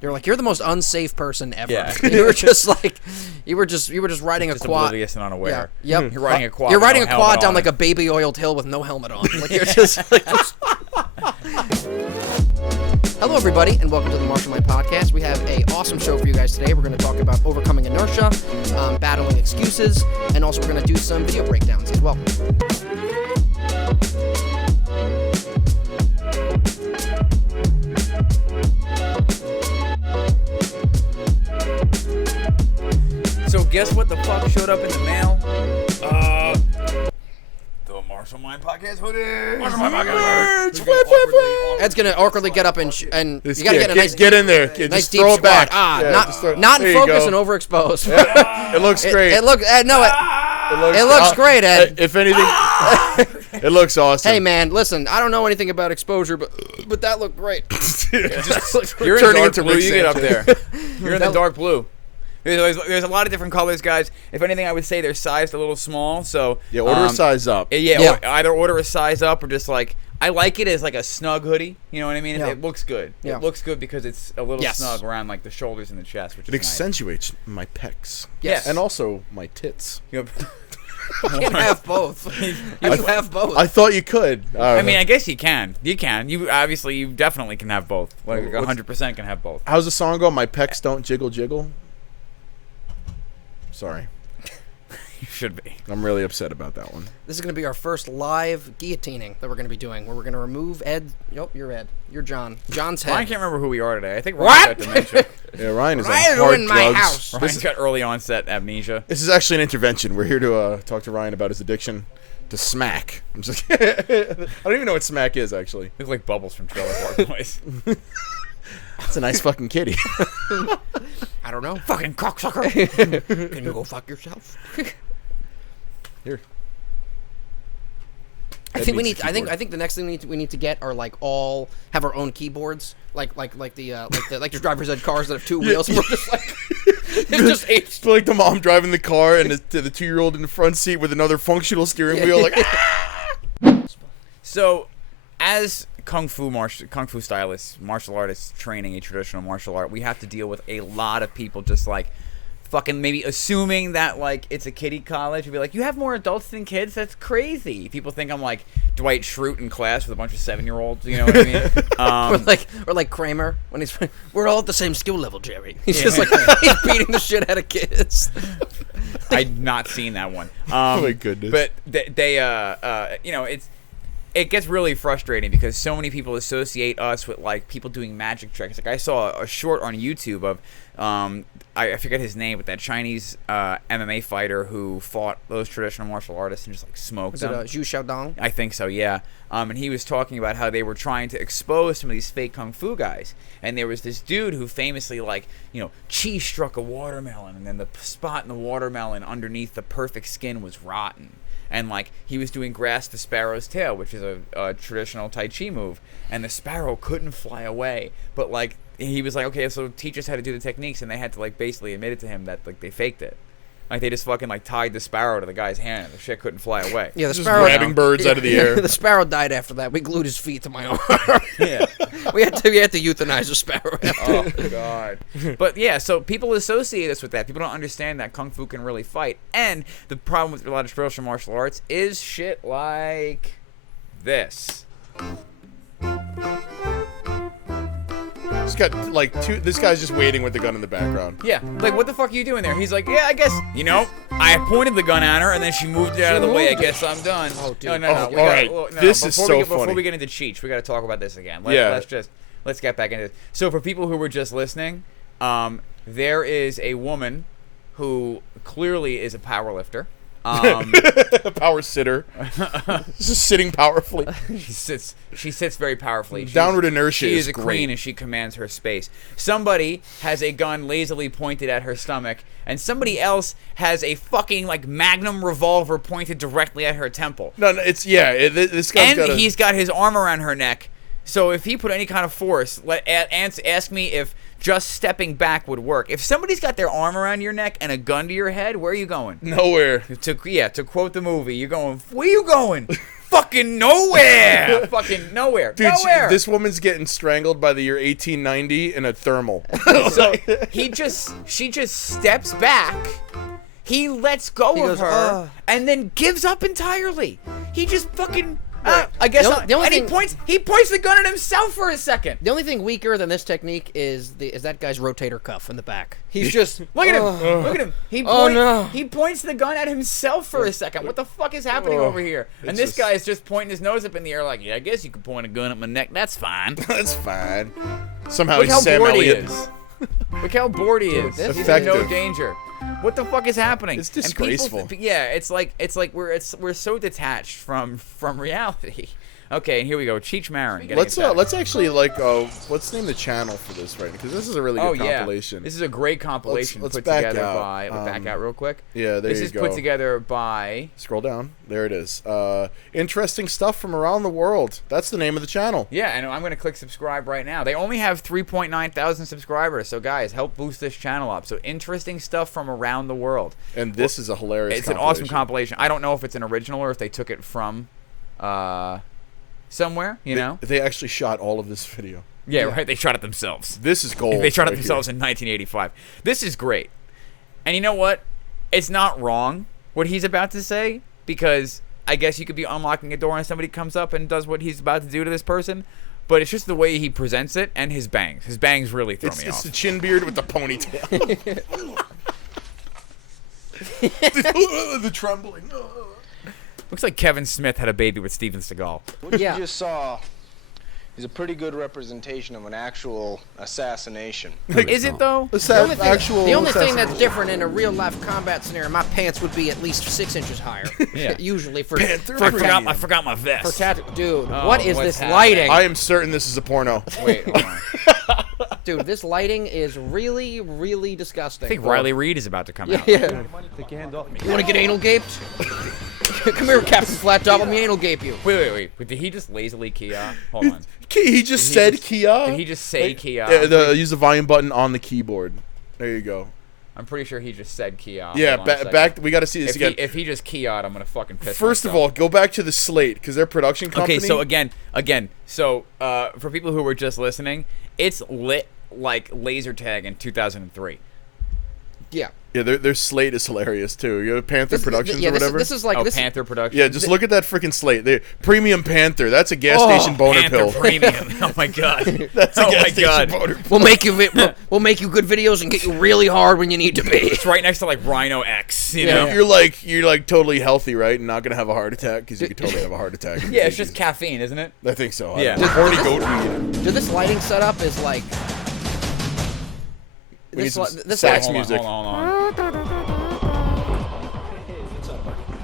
You're like, you're the most unsafe person ever. Yeah. You were just riding a quad. Oblivious and unaware. Yeah. Yep. You're riding a quad. You're riding with a no quad helmet down on. like a baby oiled hill with no helmet on. Like you're just like. Hello, everybody, and welcome to the Martial Mind Podcast. We have an awesome show for you guys today. We're going to talk about overcoming inertia, battling excuses, and also we're going to do some video breakdowns as well. So guess what the fuck showed up in the mail? The Martial Mind Podcast hoodies. Martial Mind Podcast. Ed's going to awkwardly get up and you got to get a nice get in there. nice Just deep throw it squat. back. Not in there you focus go. and overexposed. It looks great. It looks great, Ed. If anything, it looks awesome. Hey man, listen, I don't know anything about exposure, but that looked great. You're in Turning dark into blue. Rick You get up Sanchez. there. You're in the dark blue. There's a lot of different colors, guys. If anything, I would say they're sized a little small. So Yeah, order a size up. Yeah. Either order a size up or just like I like it as like a snug hoodie. You know what I mean? Yeah. It looks good. Yeah. It looks good because it's a little Yes. snug around like the shoulders and the chest, which It is nice. accentuates my pecs. Yes. And also my tits. You know, You can't have both. You have both. I thought you could. I mean, I guess you can. You can. You definitely can have both. Like What's- 100% can have both. How's the song go? My pecs don't jiggle jiggle. Sorry. You should be. I'm really upset about that one. This is going to be our first live guillotining that we're going to be doing, where we're going to remove Ed. Nope, you're Ed. You're John. John's head. I can't remember who we are today. I think What? Ryan's got dementia. Yeah, Ryan is on Ryan hard ruined my drugs. house. Ryan's got early onset amnesia. This is actually an intervention. We're here to talk to Ryan about his addiction to smack. I'm just I don't even know what smack is, actually. Looks like Bubbles from Trailer Park Boys. It's a nice fucking kitty. I don't know. Fucking cocksucker. Can you go fuck yourself? Here. I think we need. I think the next thing we need to get are like all have our own keyboards, like the driver's ed cars that have two wheels. And we're just like it's just It's like the mom driving the car and the 2-year-old in the front seat with another functional steering wheel. Like, So, as kung fu stylists, martial artists training a traditional martial art, we have to deal with a lot of people just like fucking maybe assuming that like it's a kiddie college. We'd be like, you have more adults than kids? That's crazy. People think I'm like Dwight Schrute in class with a bunch of 7-year-olds. You know what I mean? or like Kramer when he's we're all at the same skill level, Jerry. He's just like he's beating the shit out of kids. I've not seen that one. oh my goodness. But they you know, it gets really frustrating because so many people associate us with like people doing magic tricks. Like I saw a short on YouTube of I forget his name, but that Chinese MMA fighter who fought those traditional martial artists and just like smoked Was them. it Zhu Xiaodong? I think so, yeah. And he was talking about how they were trying to expose some of these fake kung fu guys. And there was this dude who famously, like, you know, chi struck a watermelon, and then the spot in the watermelon underneath the perfect skin was rotten. And, like, he was doing grasp the sparrow's tail, which is a traditional Tai Chi move. And the sparrow couldn't fly away. But, like, he was like, okay, so teach us how to do the techniques. And they had to, like, basically admit it to him that, like, they faked it. Like, they just fucking, like, tied the sparrow to the guy's hand. And the shit couldn't fly away. Yeah, the just sparrow grabbing birds out of the air. The sparrow died after that. We glued his feet to my arm. Yeah. we had to euthanize the sparrow. Oh, God. But, yeah, so people associate us with that. People don't understand that Kung Fu can really fight. And the problem with a lot of traditional martial arts is shit like this. He's got like this guy's just waiting with the gun in the background. Yeah. Like, what the fuck are you doing there? He's like, yeah, I guess, you know, I pointed the gun at her, and then she moved it out of the way. I guess I'm done. Oh, dude. No. Oh, We all gotta- right. no, This is before so Before funny. we get into Cheech, we got to talk about this again. Yeah. Let's get back into it. So, for people who were just listening, there is a woman who clearly is a powerlifter. Power sitter. Just sitting powerfully. She sits very powerfully. Downward inertia She is is a great. queen and she commands her space. Somebody has a gun lazily pointed at her stomach, and somebody else has a fucking like magnum revolver pointed directly at her temple. No, it's this guy's And got he's got his arm around her neck. So if he put any kind of force, ask me if just stepping back would work. If somebody's got their arm around your neck and a gun to your head, where are you going? nowhere. To quote the movie, you're going, where you going? fucking nowhere. Fucking nowhere. Dude, nowhere. this woman's getting strangled by the year 1890 in a thermal. So she just steps back. He lets go of her and then gives up entirely. He just fucking. I guess. The only and thing, he points the gun at himself for a second. the only thing weaker than this technique is that guy's rotator cuff in the back. He's just Look at him. Look at him. He points the gun at himself for a second. What the fuck is happening over here? And this guy is just pointing his nose up in the air like, yeah, I guess you could point a gun at my neck. That's fine. That's fine. Somehow Look he's how Sam bored he Elliott. is. Look how bored he is. He's in Effective. no danger. What the fuck is happening? It's And people disgraceful. yeah, it's like we're so detached from reality. Okay, and here we go. Cheech Marin. Let's actually let's name the channel for this right because this is a really good compilation. This is a great compilation Let's put back together out. by. Back out real quick. Yeah, there This you is go. put together by. Scroll down. There it is. Interesting stuff from around the world. That's the name of the channel. Yeah, and I'm going to click subscribe right now. They only have 3.9 thousand subscribers, so guys, help boost this channel up. So interesting stuff from around the world. And this is a hilarious It's an awesome compilation. I don't know if it's an original or if they took it from somewhere, you know? They actually shot all of this video. Yeah, right. They shot it themselves. This is gold. They shot it right themselves here. in 1985. This is great. And you know what? It's not wrong what he's about to say because I guess you could be unlocking a door and somebody comes up and does what he's about to do to this person. But it's just the way he presents it and his bangs. His bangs really throw me It's off. the chin beard with the ponytail. the trembling. Looks like Kevin Smith had a baby with Steven Seagal. What Yeah. you just saw is a pretty good representation of an actual assassination. Is it though? Let's The have only actual. thing that's different in a real life combat scenario, my pants would be at least 6 inches higher. Yeah. Usually for Panther for Premium. I forgot my vest. for tattoo. Dude, Oh, what is what's this happening? lighting? I am certain this is a porno. Wait, hold on. Dude, this lighting is really, really disgusting. I think Riley Reid is about to come out. Yeah. You want to get anal gaped? Come here, Captain Flat Top. Let me anal gape you. Wait. Did he just lazily key out? Hold on. He just said Kia. Did he just say key out? Use the volume button on the keyboard. There you go. I'm pretty sure he just said key out. Yeah, Hold on a second. back. We got to see this again. If he just key out, I'm gonna fucking piss First of myself. all, go back to the slate because their production company. Okay, so again, so for people who were just listening, it's lit like laser tag in 2003. Yeah. Yeah, their slate is hilarious too. You know, Panther Productions or whatever. This is like Oh, this. Panther Production. Yeah, just look at that freaking slate. Premium Panther. That's a gas station boner Panther pill. Premium. Oh my god. That's a oh gas my station god. boner pill. We'll make you good videos and get you really hard when you need to be. It's right next to like Rhino X. You know. You're like totally healthy, right? And not gonna have a heart attack because you could totally have a heart attack. Yeah, it's just caffeine, isn't it? I think so. Yeah. Horny goat weed. Dude, this lighting setup is like. We need some this sax lighting- music. Hold on.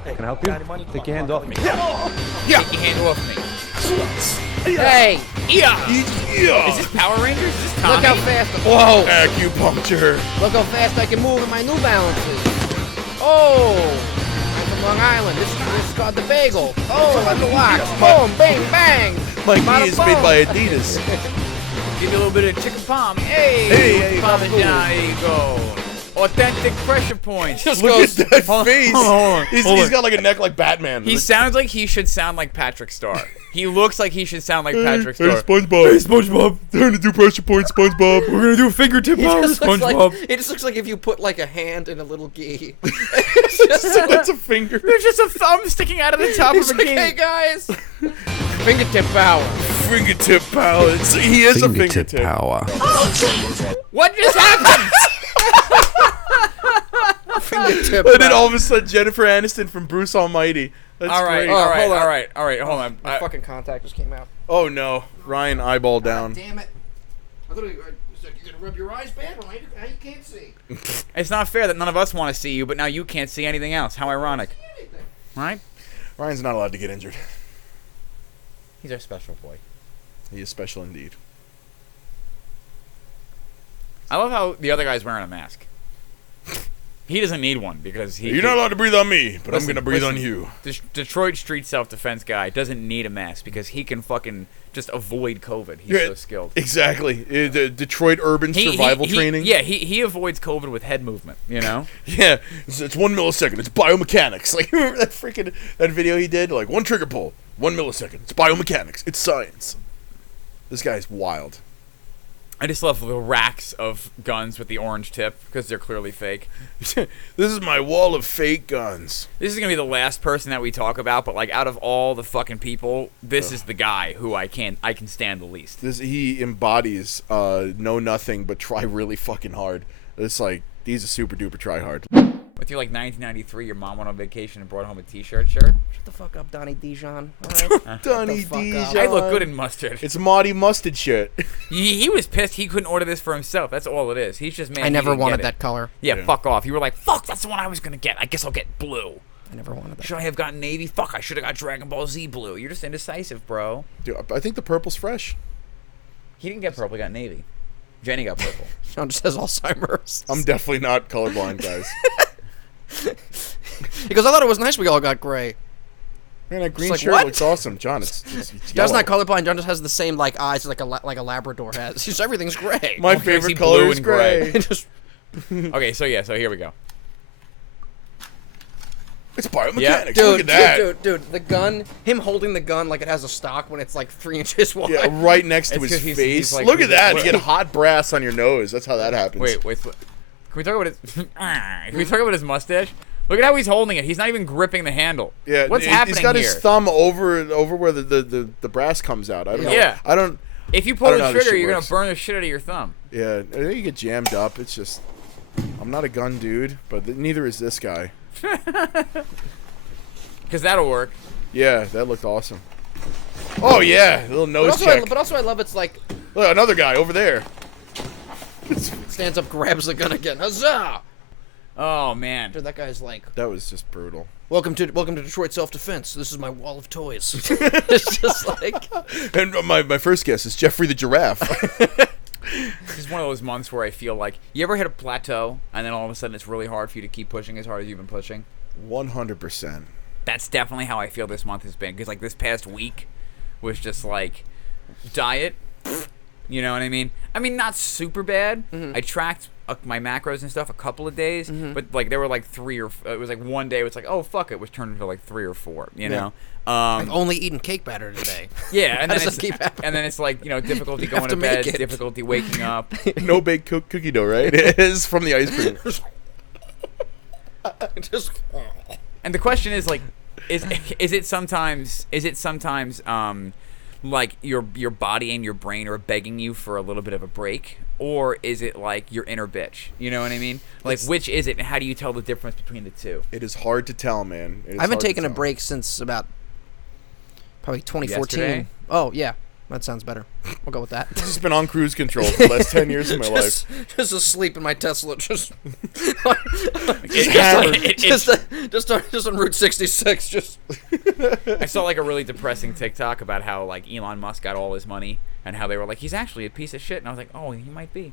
Can I help you? Take your hand off me. Take your hand off me. Hey, Yeah. Is this Power Rangers? Is this look Tommy? how fast. Whoa! Acupuncture. Look how fast I can move in my New Balances. Oh, I'm from Long Island. This is called the bagel. Oh, like a watch. Boom, bang, bang. My Bada knee is made boom. by Adidas. Give you a little bit of chicken palm. Hey, Hey, palm it boom. down. There you go. Authentic pressure points. Look at that Hold on, face. hold on, He's hold on. got like a neck like Batman. He sounds like he should sound like Patrick Star. He looks like he should sound like Patrick Hey, Star. SpongeBob. Hey, SpongeBob. Time to do pressure points, SpongeBob. We're gonna do fingertip It just, looks like, it just looks like if you put like a hand in a little gi. That's a finger. There's just a thumb sticking out of the top He's of a like, key. hey guys, fingertip power. Fingertip power. He is a fingertip. power. What just happened? Fingertip And then power. all of a sudden, Jennifer Aniston from Bruce Almighty. That's all right, great. all right, hold on. all right, all right. Hold on. My fucking contact just came out. Oh no, Ryan eyeball down. Damn it! I thought you gonna rub your eyes bad, Ryan. Now you can't see. It's not fair that none of us want to see you, but now you can't see anything else. How ironic, right? Ryan's not allowed to get injured. He's our special boy. He is special indeed. I love how the other guy's wearing a mask. He doesn't need one because he. You're not allowed to breathe on me, but I'm Listen, gonna breathe on listen. you. Detroit street self-defense guy doesn't need a mask because he can fucking just avoid COVID. He's Yeah, so skilled. Exactly. The Detroit urban survival training. Yeah, he avoids COVID with head movement. You know. Yeah. It's 1 millisecond. It's biomechanics. Like remember that video he did? Like one trigger pull, 1 millisecond. It's biomechanics. It's science. This guy's wild. I just love the racks of guns with the orange tip because they're clearly fake. This is my wall of fake guns. This is gonna be the last person that we talk about, but like out of all the fucking people, this is the guy who I can stand the least. He embodies know nothing but try really fucking hard. It's like he's a super duper try hard. With your like 1993, your mom went on vacation and brought home a T-shirt shirt. Shut the fuck up, Donnie Dijon. All right? Donnie fuck up. Dijon. I look good in mustard. It's Marty mustard shit. He was pissed he couldn't order this for himself. That's all it is. He's just mad. I he never didn't wanted get that it. color. Yeah, fuck off. You were like, fuck, that's the one I was gonna get. I guess I'll get blue. I never wanted that. Should I have gotten navy? Fuck, I should have got Dragon Ball Z blue. You're just indecisive, bro. Dude, I think the purple's fresh. He didn't get purple. He got navy. Jenny got purple. John just has Alzheimer's. I'm definitely not colorblind, guys. He goes, I thought it was nice we all got gray. Man, that green like, shirt what? looks awesome. John, it's John's yellow. not colorblind. John just has the same like eyes like a Labrador has. Just everything's gray. My Okay, see favorite blue color is and gray. gray. Just Okay, so here we go. It's biomechanics. Yeah. Look at that. dude, the gun, him holding the gun like it has a stock when it's like 3 inches wide. Yeah, right next to It's his 'cause he's face. like- Look at that. You Wait. get hot brass on your nose. That's how that happens. Wait. Can we talk about his? Can we talk about his mustache? Look at how he's holding it. He's not even gripping the handle. Yeah, What's happening He's got here? his thumb over where the brass comes out. I don't know. Yeah. I don't. If you I pull don't the know how this trigger, shit you're works. gonna burn the shit out of your thumb. Yeah, I think you get jammed up. It's just, I'm not a gun dude, but neither is this guy. Because that'll work. Yeah, that looked awesome. Oh yeah, little nose check. But also I love it's like Look, another guy over there. stands up, grabs the gun again. Huzzah! Oh man. Dude, that guy's like, That was just brutal. welcome to Detroit self-defense. This is my wall of toys. It's just like, And my first guess is Jeffrey the giraffe. This is one of those months where I feel like you ever hit a plateau and then all of a sudden it's really hard for you to keep pushing as hard as you've been pushing. 100%. That's definitely how I feel this month has been. Because like this past week was just like diet. You know what I mean? I mean, not super bad. I tracked my macros and stuff a couple of days, but like there were like 3 or it was like one day it was like, oh fuck, it was turned into like 3 or 4. You know? I've only eaten cake batter today. Yeah, and How then does it's that keep happening? and then it's like, you know, difficulty You going have to to make bed, it. difficulty waking up. No baked cookie dough, right? It is from the ice cream. Just, And the question is like, is it sometimes like your body and your brain are begging you for a little bit of a break, or is it like your inner bitch? You know what I mean? Like which is it, and how do you tell the difference between the two? It is hard to tell, man. It is I haven't hard to taken a tell. break since about probably 2014. Yesterday? Oh yeah, that sounds better. We'll go with that. I've just been on cruise control for the last 10 years of my life. Just asleep in my Tesla, just It- just on Route 66. Just I saw like a really depressing TikTok about how like Elon Musk got all his money and how they were like, he's actually a piece of shit, and I was like, oh, he might be.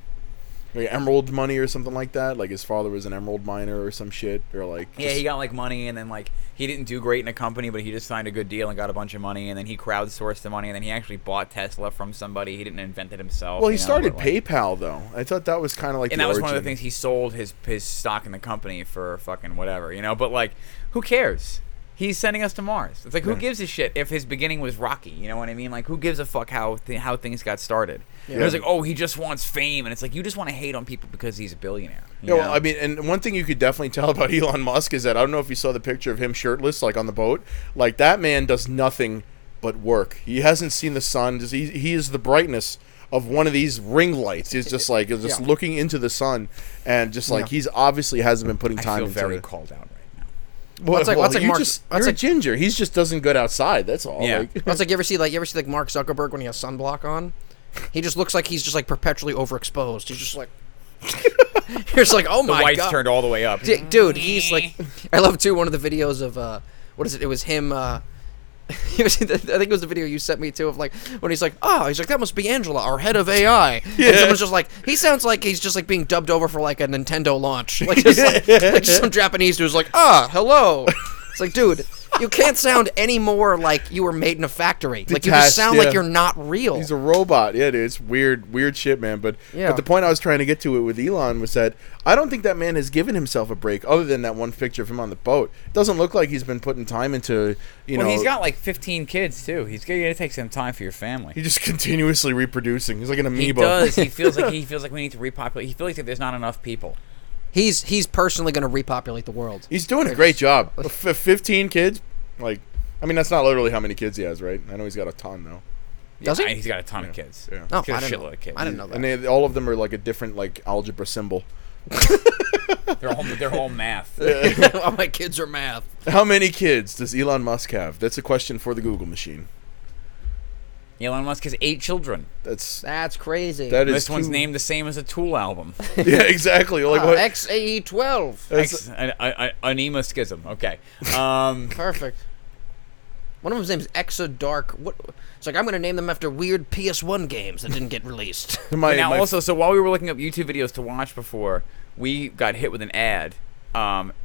Like emerald money or something like that. Like his father was an emerald miner or some shit. Or like Yeah, just- he got like money, and then like he didn't do great in a company, but he just signed a good deal and got a bunch of money, and then he crowdsourced the money, and then he actually bought Tesla from somebody. He didn't invent it himself. Well, he you know, started but, like, PayPal though. I thought that was kind of like and the that was one of the origin. things he sold his stock in the company for fucking whatever, you know. But like, who cares? He's sending us to Mars. It's like, who gives a shit if his beginning was rocky? You know what I mean? Like, who gives a fuck how things got started? Yeah. It was like, oh, he just wants fame, and it's like you just want to hate on people because he's a billionaire. Yeah, well, I mean, and one thing you could definitely tell about Elon Musk is that I don't know if you saw the picture of him shirtless, like on the boat. Like that man does nothing but work. He hasn't seen the sun. He is the brightness of one of these ring lights. He's just like looking into the sun, and just like he's obviously hasn't been putting time I feel into very it. called out right now. What's like you're Mark? you're a ginger. He's just doesn't good outside. That's all. Yeah. Like, It's like you ever see Mark Zuckerberg when he has sunblock on? He just looks like he's just like perpetually overexposed. He's just like, you're just like, oh The my whites god, turned all the way up. Dude, he's like, I love too one of the videos of what is it? It was him. I think it was the video you sent me too of like when he's like, he's like, that must be Angela, our head of AI. Yeah. And someone's just like, he sounds like he's just like being dubbed over for like a Nintendo launch, like just some Japanese dude's like, hello. It's like, dude, You can't sound any more like you were made in a factory. Like, you Detached, just sound yeah. like you're not real. He's a robot. Yeah, dude. It's weird shit, man. But the point I was trying to get to it with Elon was that I don't think that man has given himself a break other than that one picture of him on the boat. It doesn't look like he's been putting time into, Well, he's got like 15 kids, too. He's going to take some time for your family. He's just continuously reproducing. He's like an amoeba. He does. He feels like we need to repopulate. He feels like there's not enough people. He's personally going to repopulate the world. He's doing a great job. 15 kids? Like, I mean, that's not literally how many kids he has, right? I know he's got a ton, though. Does he? He's got a ton of kids. Yeah. Oh, He's got I a didn't shitload know. of kids. I didn't know that. And all of them are like a different like algebra symbol. They're all math. All my kids are math. How many kids does Elon Musk have? That's a question for the Google machine. Elon Musk has 8 children. That's crazy. that is This one's named the same as a Tool album. Yeah, exactly. Like what? XAE12. Anema Schism. Okay. Perfect. One of them's name's Exodark. What? It's like, I'm going to name them after weird PS1 games that didn't get released. Also, so while we were looking up YouTube videos to watch before, we got hit with an ad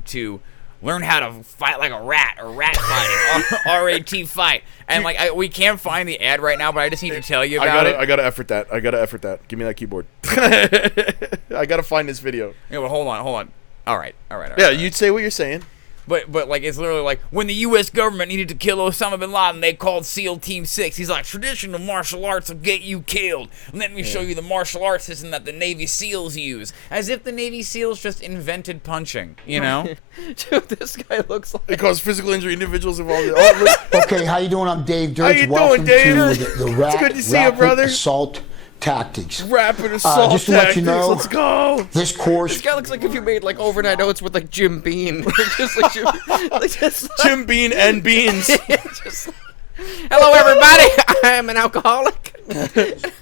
to learn how to fight like a rat or rat fighting, R-A-T fight. And like we can't find the ad right now, but I just need to tell you about it. I gotta effort that. Give me that keyboard. I gotta find this video. Yeah, but hold on. All right. Yeah, you'd say what you're saying. But like it's literally like when the U.S. government needed to kill Osama bin Laden, they called SEAL Team 6. He's like, traditional martial arts will get you killed. Let me show you the martial arts system that the Navy SEALs use. As if the Navy SEALs just invented punching, you know? Dude, this guy looks like... It caused physical injury individuals involved. Okay, how you doing? I'm Dave Dirks. How you Welcome doing, Dave? to the It's good to see you, brother. Assault Tactics. Rapid assault just to let tactics. you know, Let's go. This course. This guy looks like if you made like overnight oats with like Jim Beam. just like Jim Bean and beans. just, hello, everybody. I am an alcoholic.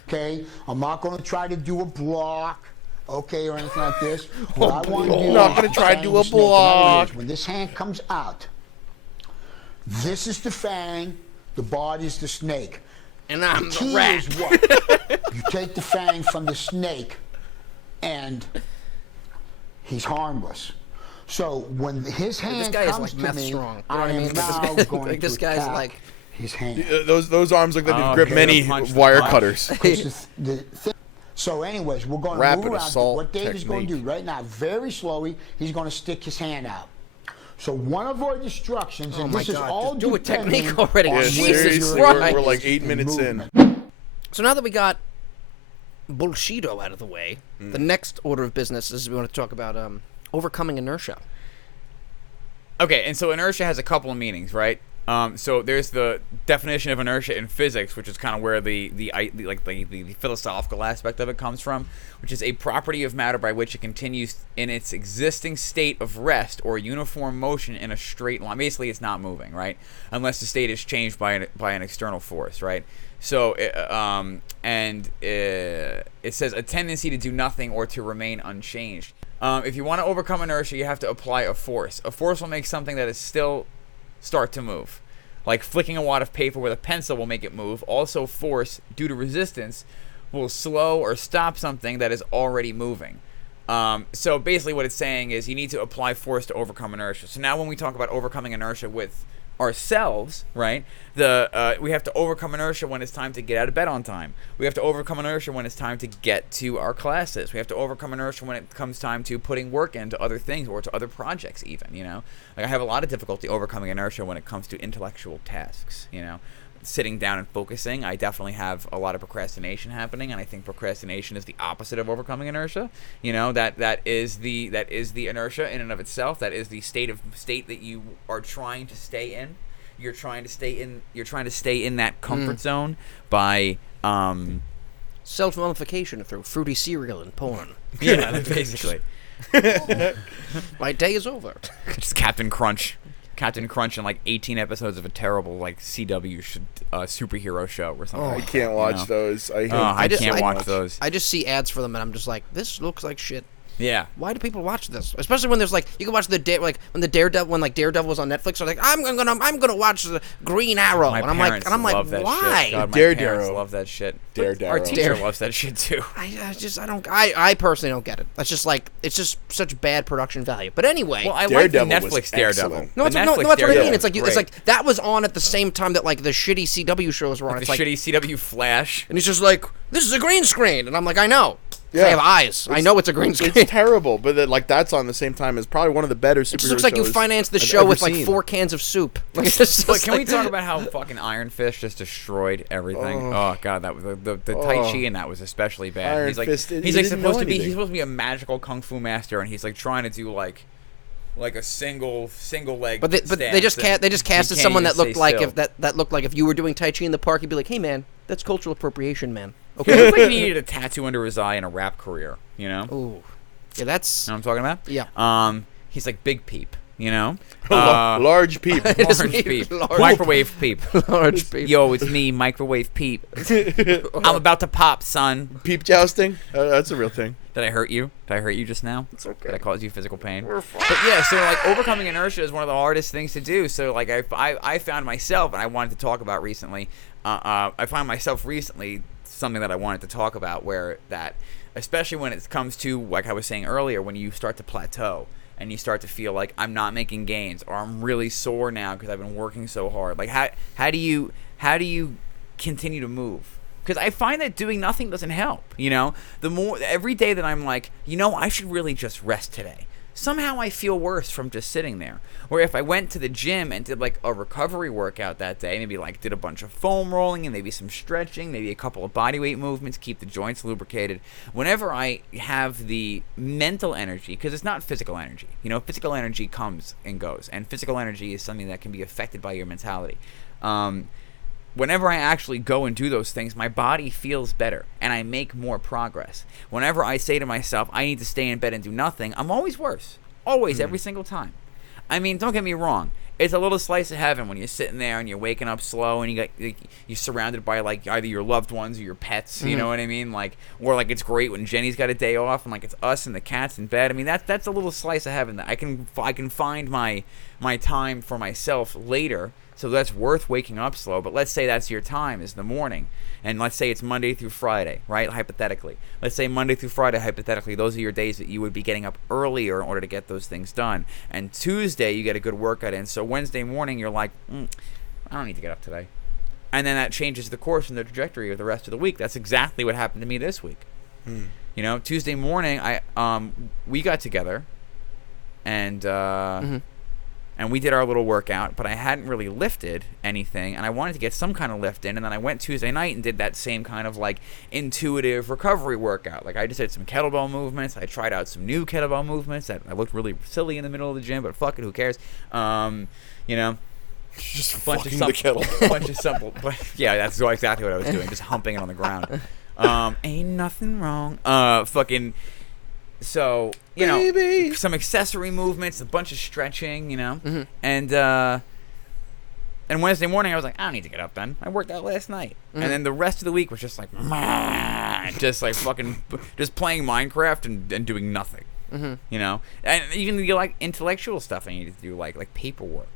Okay, I'm not going to try to do a block. Okay, or anything like this. What I want to do. I'm not going to try to do a block. When this hand comes out, this is the fang. The body is the snake. And I'm the Key rat. is what? You take the fang from the snake, and he's harmless. So when his hand This guy is comes like to meth me, strong. You know I what I am mean? now Like going like this to guy's attack like his hand. Those arms look like they've gripped okay, many punch the wire punch. cutters. So anyways, we're going to Rapid move around. assault What Dave is going to do technique. right now, very slowly, he's going to stick his hand out. So one of our instructions, Oh and my this is God, all just do a depending technique already. on Yeah, Jesus where seriously, you're Christ. we're like at 8 in minutes movement. in. So now that we got bullshito out of the way, the next order of business is we want to talk about overcoming inertia. Okay, and so inertia has a couple of meanings, right? So there's the definition of inertia in physics, which is kind of where the philosophical aspect of it comes from, which is a property of matter by which it continues in its existing state of rest or uniform motion in a straight line. Basically, it's not moving, right? Unless the state is changed by an external force, right? So, it says a tendency to do nothing or to remain unchanged. If you want to overcome inertia, you have to apply a force. A force will make something that is still start to move. Like flicking a wad of paper with a pencil will make it move. Also, force, due to resistance, will slow or stop something that is already moving. So basically what it's saying is you need to apply force to overcome inertia. So now when we talk about overcoming inertia with ourselves, right? We have to overcome inertia when it's time to get out of bed on time. We have to overcome inertia when it's time to get to our classes. We have to overcome inertia when it comes time to putting work into other things or to other projects even, you know? Like I have a lot of difficulty overcoming inertia when it comes to intellectual tasks, you know? Sitting down and focusing, I definitely have a lot of procrastination happening, and I think procrastination is the opposite of overcoming inertia. You know, that is the inertia in and of itself. That is the state that you are trying to stay in. You're trying to stay in that comfort zone by Self-mummification through fruity cereal and porn. yeah, basically. My day is over. Just Captain Crunch and like 18 episodes of a terrible like CW superhero show or something. I can't watch those. I hate I just- can't I- watch those. I just see ads for them and I'm just like, this looks like shit. Yeah. Why do people watch this? Especially when there's like you can watch when Daredevil was on Netflix. I'm like I'm gonna watch the Green Arrow, My and I'm parents like love that why? shit. God, my Daredevil. parents love that shit. Daredevil. Our teacher loves that shit too. I personally don't get it. That's just like it's just such bad production value. But anyway, Well, I like the Daredevil was Netflix Daredevil. excellent. no, The that's Netflix what I Daredevil mean. It's like was it's great. like that was on at the same time that like the shitty CW shows were on. the It's like, shitty CW Flash. and he's just like, this is a green screen, and I'm like, I know. Yeah. I have eyes. I know it's a green screen. It's terrible, but like that's on the same time as probably one of the better superhero It just looks like you shows financed the I've show ever with like seen. 4 cans of soup. Like, it's just But can we like- talk about how fucking Iron Fist just destroyed everything? Oh god, that was the Tai Chi in that was especially bad. Iron he's like Fist, he's he like didn't know supposed to be anything. he's supposed to be a magical kung fu master, and he's like trying to do like a single leg. But they just casted someone that looked like if that looked like if you were doing Tai Chi in the park, you'd be like, hey man, that's cultural appropriation, man. He Okay. looked like he needed a tattoo under his eye and a rap career. You know? Ooh, yeah, that's You know what I'm talking about? yeah. He's like Big Peep. You know? Large peep. Just Large me, Peep. large- Microwave Peep. large people. Yo, it's me, Microwave Peep. I'm about to pop, son. Peep jousting. That's a real thing. Did I hurt you? Did I hurt you just now? It's okay. Did I cause you physical pain? But yeah, so like overcoming inertia is one of the hardest things to do. So like I found myself, and I wanted to talk about recently. I found myself recently something that I wanted to talk about, where that, especially when it comes to, like I was saying earlier, when you start to plateau and you start to feel like I'm not making gains, or I'm really sore now because I've been working so hard. Like how do you continue to move? Because I find that doing nothing doesn't help. You know, the more every day that I'm like, you know, I should really just rest today. Somehow I feel worse from just sitting there. Or if I went to the gym and did like a recovery workout that day, maybe like did a bunch of foam rolling and maybe some stretching, maybe a couple of bodyweight movements, keep the joints lubricated. Whenever I have the mental energy, because it's not physical energy. You know, physical energy comes and goes, and physical energy is something that can be affected by your mentality. Whenever I actually go and do those things, my body feels better and I make more progress. Whenever I say to myself, I need to stay in bed and do nothing, I'm always worse. Always, every single time. I mean, don't get me wrong. It's a little slice of heaven when you're sitting there and you're waking up slow and you're surrounded by like either your loved ones or your pets. You know what I mean? Like, or like it's great when Jenny's got a day off and like it's us and the cats in bed. I mean, that's a little slice of heaven that I can find my time for myself later. So that's worth waking up slow. But let's say that's your time is the morning. And let's say it's Monday through Friday, right? Hypothetically. Let's say Monday through Friday, hypothetically, those are your days that you would be getting up earlier in order to get those things done. And Tuesday, you get a good workout in. So Wednesday morning, you're like, I don't need to get up today. And then that changes the course and the trajectory of the rest of the week. That's exactly what happened to me this week. You know, Tuesday morning, we got together and and we did our little workout, but I hadn't really lifted anything, and I wanted to get some kind of lift in, and then I went Tuesday night and did that same kind of, like, intuitive recovery workout. Like, I just did some kettlebell movements. I tried out some new kettlebell movements that I looked really silly in the middle of the gym, but fuck it, who cares? You know, Just a bunch fucking the kettle. bunch of simple, but yeah, that's exactly what I was doing, just humping it on the ground. Ain't nothing wrong. So, you know, some accessory movements, a bunch of stretching, you know, and Wednesday morning I was like, I don't need to get up then. I worked out last night. And then the rest of the week was just like, just like fucking, just playing Minecraft and doing nothing, you know, and even the like intellectual stuff I needed to do, like paperwork.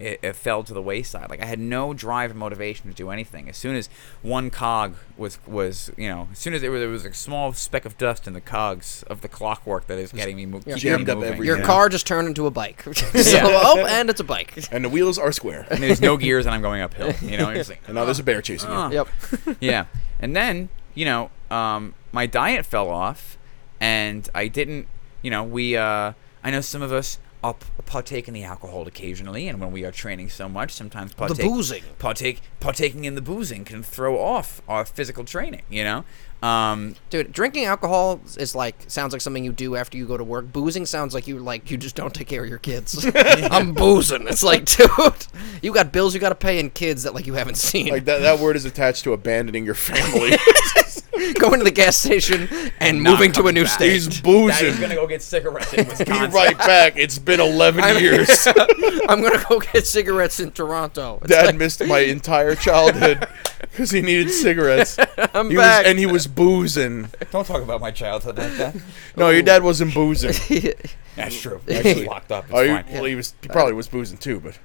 It fell to the wayside. Like I had no drive and motivation to do anything. As soon as one cog was you know, as soon as there was a small speck of dust in the cogs of the clockwork that is getting me keeping me jammed up moving. every- Your Yeah. car just turned into a bike. And it's a bike. And the wheels are square. And there's no gears and I'm going uphill. You know, it's like, And now there's a bear chasing you. Yep. yeah. And then, you know, my diet fell off, and I didn't, you know, I know some of us partake in the alcohol occasionally, and when we are training so much, sometimes boozing. partaking in the boozing can throw off our physical training, you know? Dude, drinking alcohol is like sounds like something you do after you go to work. Boozing sounds like you just don't take care of your kids. I'm boozing. It's like, dude, you got bills you got to pay and kids that like you haven't seen. Like that word is attached to abandoning your family. Going to the gas station and Not moving to a coming new back. state. He's Daddy's boozing. gonna go get cigarettes in Be Wisconsin. right back. It's been 11 years. I'm gonna go get cigarettes in Toronto. It's Dad like, missed my entire childhood. Because he needed cigarettes. I'm he back. Was, and he was boozing. Don't talk about my childhood like that. No, your dad wasn't boozing. That's true. Actually, locked up. It's fine. Well, he probably was boozing too, but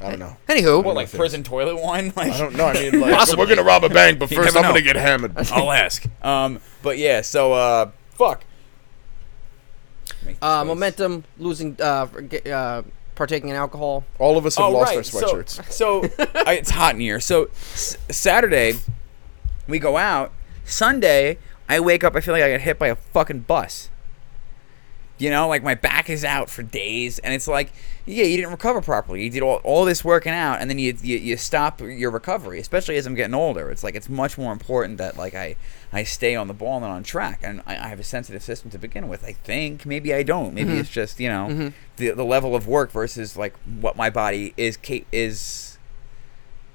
I don't know. Anywho, What, like prison toilet wine? Like, I don't know. I mean, like, we're gonna rob a bank, but first I'm never gonna know. get hammered. I'll ask. But yeah, so fuck. momentum, losing, partaking in alcohol. All of us have lost our right. sweatshirts. So it's hot in here. So Saturday, we go out. Sunday, I wake up. I feel like I got hit by a fucking bus. You know, like my back is out for days, and it's like, yeah, you didn't recover properly. You did all this working out, and then you stop your recovery. Especially as I'm getting older, it's like it's much more important that like I stay on the ball and on track. And I have a sensitive system to begin with. I think maybe I don't. Maybe it's just the level of work versus like what my body is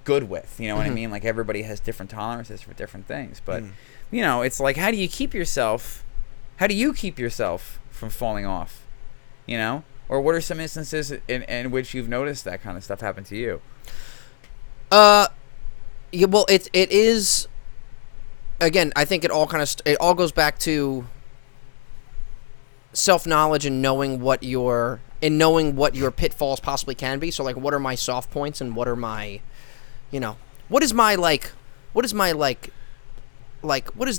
good with. You know what I mean? Like everybody has different tolerances for different things, but you know, it's like how do you keep yourself from falling off? You know? Or what are some instances in which you've noticed that kind of stuff happen to you? Yeah, well, it is. Again, I think it all goes back to self-knowledge and knowing what your pitfalls possibly can be. So, like, what are my soft points and what are my, what is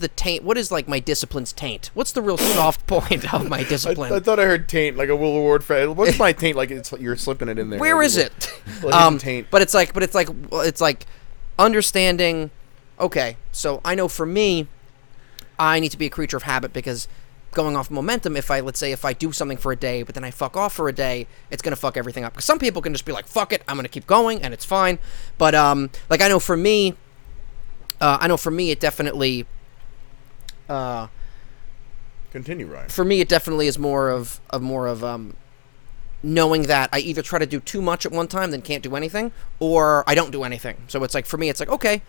the taint? What is, like, my discipline's taint? What's the real soft point of my discipline? I thought I heard taint, like a Will Award friend. What's my taint? Like you're slipping it in there. Where like, is it? Taint. But it's like understanding. Okay, so I know for me, I need to be a creature of habit because going off momentum, if I do something for a day, but then I fuck off for a day, it's gonna fuck everything up. Because some people can just be like, fuck it, I'm gonna keep going and it's fine. But like I know for me, it definitely. Continue, Ryan. For me, it definitely is more of knowing that I either try to do too much at one time, then can't do anything, or I don't do anything. So it's like for me, it's like okay,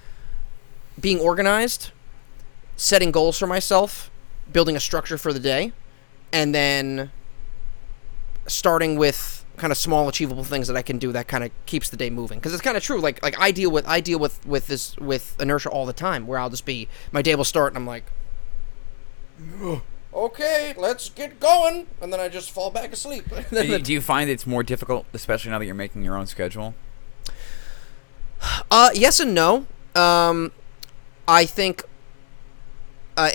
being organized, setting goals for myself, building a structure for the day, and then starting with kind of small achievable things that I can do that kind of keeps the day moving. Because it's kind of true. Like I deal with inertia all the time, where I'll just be my day will start and I'm like, okay, let's get going, and then I just fall back asleep. Do you find it's more difficult, especially now that you're making your own schedule? Yes and no. I think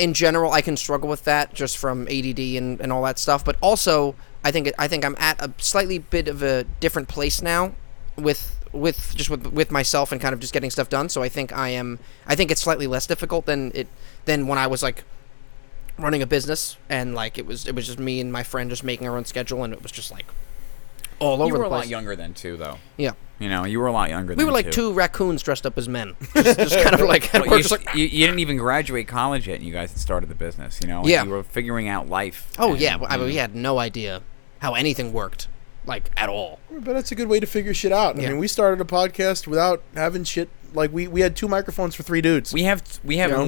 in general I can struggle with that just from ADD and all that stuff, but also I think I'm at a slightly bit of a different place now with myself and kind of just getting stuff done. So I think it's slightly less difficult than when I was like running a business and like it was just me and my friend just making our own schedule, and it was just like all over the place. You were a lot younger then too, though. Yeah. You know, you were a lot younger. We were like two raccoons dressed up as men, just kind of like. Well, you didn't even graduate college yet, and you guys had started the business. You know, like yeah. You were figuring out life. Oh yeah, I mean, we had no idea how anything worked, like at all. But that's a good way to figure shit out. I mean, we started a podcast without having shit. Like we had 2 microphones for 3 dudes. We have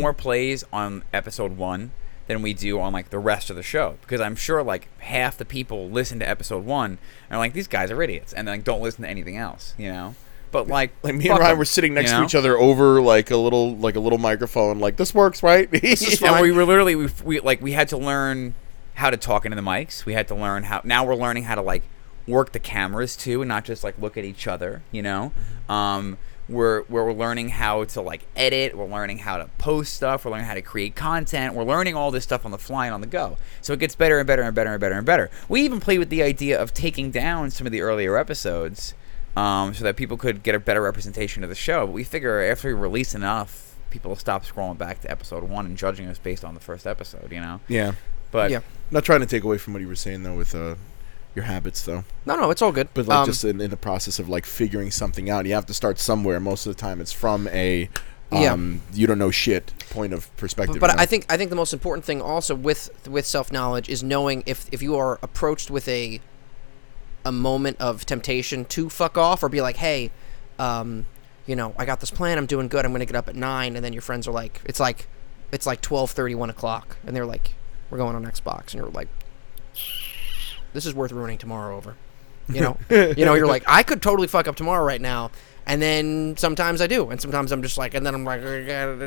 more plays on episode 1 than we do on like the rest of the show, because I'm sure like half the people listen to episode 1 and are like, these guys are idiots, and like don't listen to anything else, you know. But like me and Ryan were sitting next to each other over like a little microphone. Like, this works, right? This is fine. And we were literally we had to learn how to talk into the mics. We had to learn how. Now we're learning how to like work the cameras too, and not just like look at each other, you know. We're learning how to like edit. We're learning how to post stuff. We're learning how to create content. We're learning all this stuff on the fly and on the go. So it gets better and better and better and better and better. We even played with the idea of taking down some of the earlier episodes, so that people could get a better representation of the show. But we figure after we release enough, people will stop scrolling back to episode 1 and judging us based on the first episode, you know? Yeah. But yeah. Not trying to take away from what you were saying though with your habits though. No, it's all good. But like just in the process of like figuring something out, you have to start somewhere. Most of the time, it's from a you don't know shit point of perspective. But I think the most important thing also with self-knowledge is knowing if you are approached with a moment of temptation to fuck off or be like, hey, I got this plan, I'm doing good, I'm gonna get up at 9, and then your friends are like, it's like 12:30, 1 o'clock, and they're like, we're going on Xbox, and you're like, this is worth ruining tomorrow over. You're like, I could totally fuck up tomorrow right now, And then sometimes I do, and sometimes I'm just like, and then I'm like,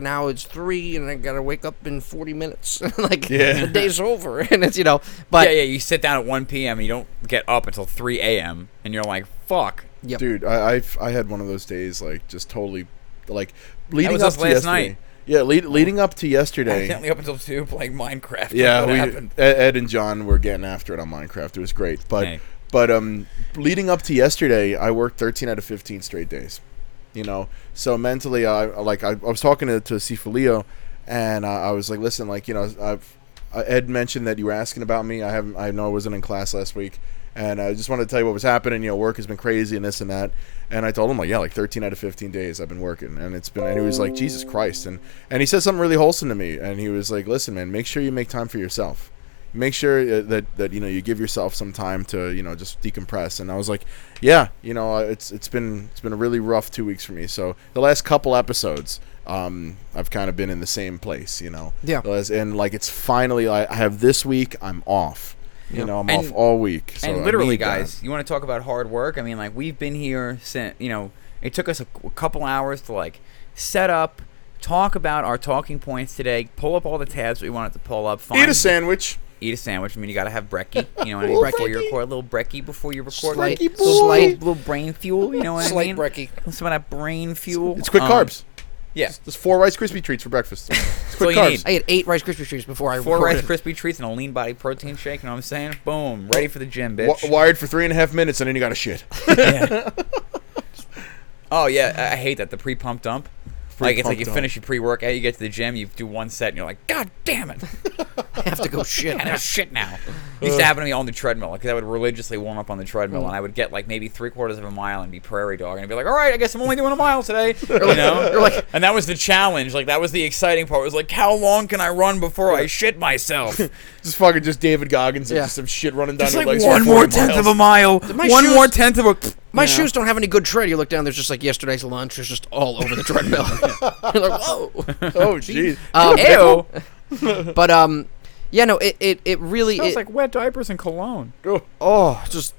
now it's 3, and I gotta wake up in 40 minutes. Like, the day's over, and it's, but yeah, you sit down at 1 p.m. and you don't get up until 3 a.m. and you're like, fuck. Yep. Dude, I had one of those days, like, just totally, like, leading was up us to last yesterday. night. Yeah, leading up to I yesterday. accidentally up until 2 playing Minecraft. Yeah, What happened? Ed and John were getting after it on Minecraft. It was great, but Hey. leading up to yesterday, I worked 13 out of 15 straight days. So mentally, I was talking to Cifalio, and I was like, listen, like, Ed mentioned that you were asking about me. I know I wasn't in class last week, and I just wanted to tell you what was happening. Work has been crazy and this and that. And I told him, like 13 out of 15 days I've been working, and he was like, Jesus Christ, and he said something really wholesome to me, and he was like, listen, man, make sure you make time for yourself. Make sure that you give yourself some time to just decompress. And I was like, yeah, it's been a really rough 2 weeks for me. So the last couple episodes, I've kind of been in the same place, Yeah. And like, it's finally, I have this week, I'm off. I'm off all week. So And I literally, need guys, that. you want to talk about hard work? I mean, like, we've been here since, it took us a couple hours to, like, set up, talk about our talking points today, pull up all the tabs we wanted to pull up. Eat a sandwich. Eat a sandwich. I mean, you got to have brekkie. You know what I mean? Brekkie. Before you record, a little brekkie before you record. Slight- Like, slight- little brain fuel, you know what I Slight mean? brekkie. Some of that brain fuel. It's quick carbs. Yeah. There's 4 Rice Krispie treats for breakfast. It's all quick you carbs. need. I had 8 Rice Krispie treats before I 4 Rice recorded. Krispie treats and a lean body protein shake. You know what I'm saying? Boom. Ready for the gym, bitch. Wired for 3.5 minutes, and then you got to shit. Yeah. Oh, yeah. I hate that. The pre-pump dump. Like, it's like you Pre-pump finish your pre-workout, you get to the gym, you do 1 set, and you're like, God damn it. I have to go shit. I have shit now. It used to happen to me on the treadmill, because I would religiously warm up on the treadmill, and I would get like maybe 3/4 of a mile and be prairie dog, and I'd be like, all right, I guess I'm only doing a mile today. You're like, and that was the challenge. Like, that was the exciting part. It was like, how long can I run before I shit myself? just David Goggins and Yeah. just some shit running down It's your like legs. 1 for more 40 tenth miles. of a mile. My One shoes- more tenth of a. My shoes don't have any good tread. You look down, there's just like yesterday's lunch is just all over the treadmill. You're like, whoa. Oh, jeez. Ew. But yeah, no, it really Smells like wet diapers and cologne. just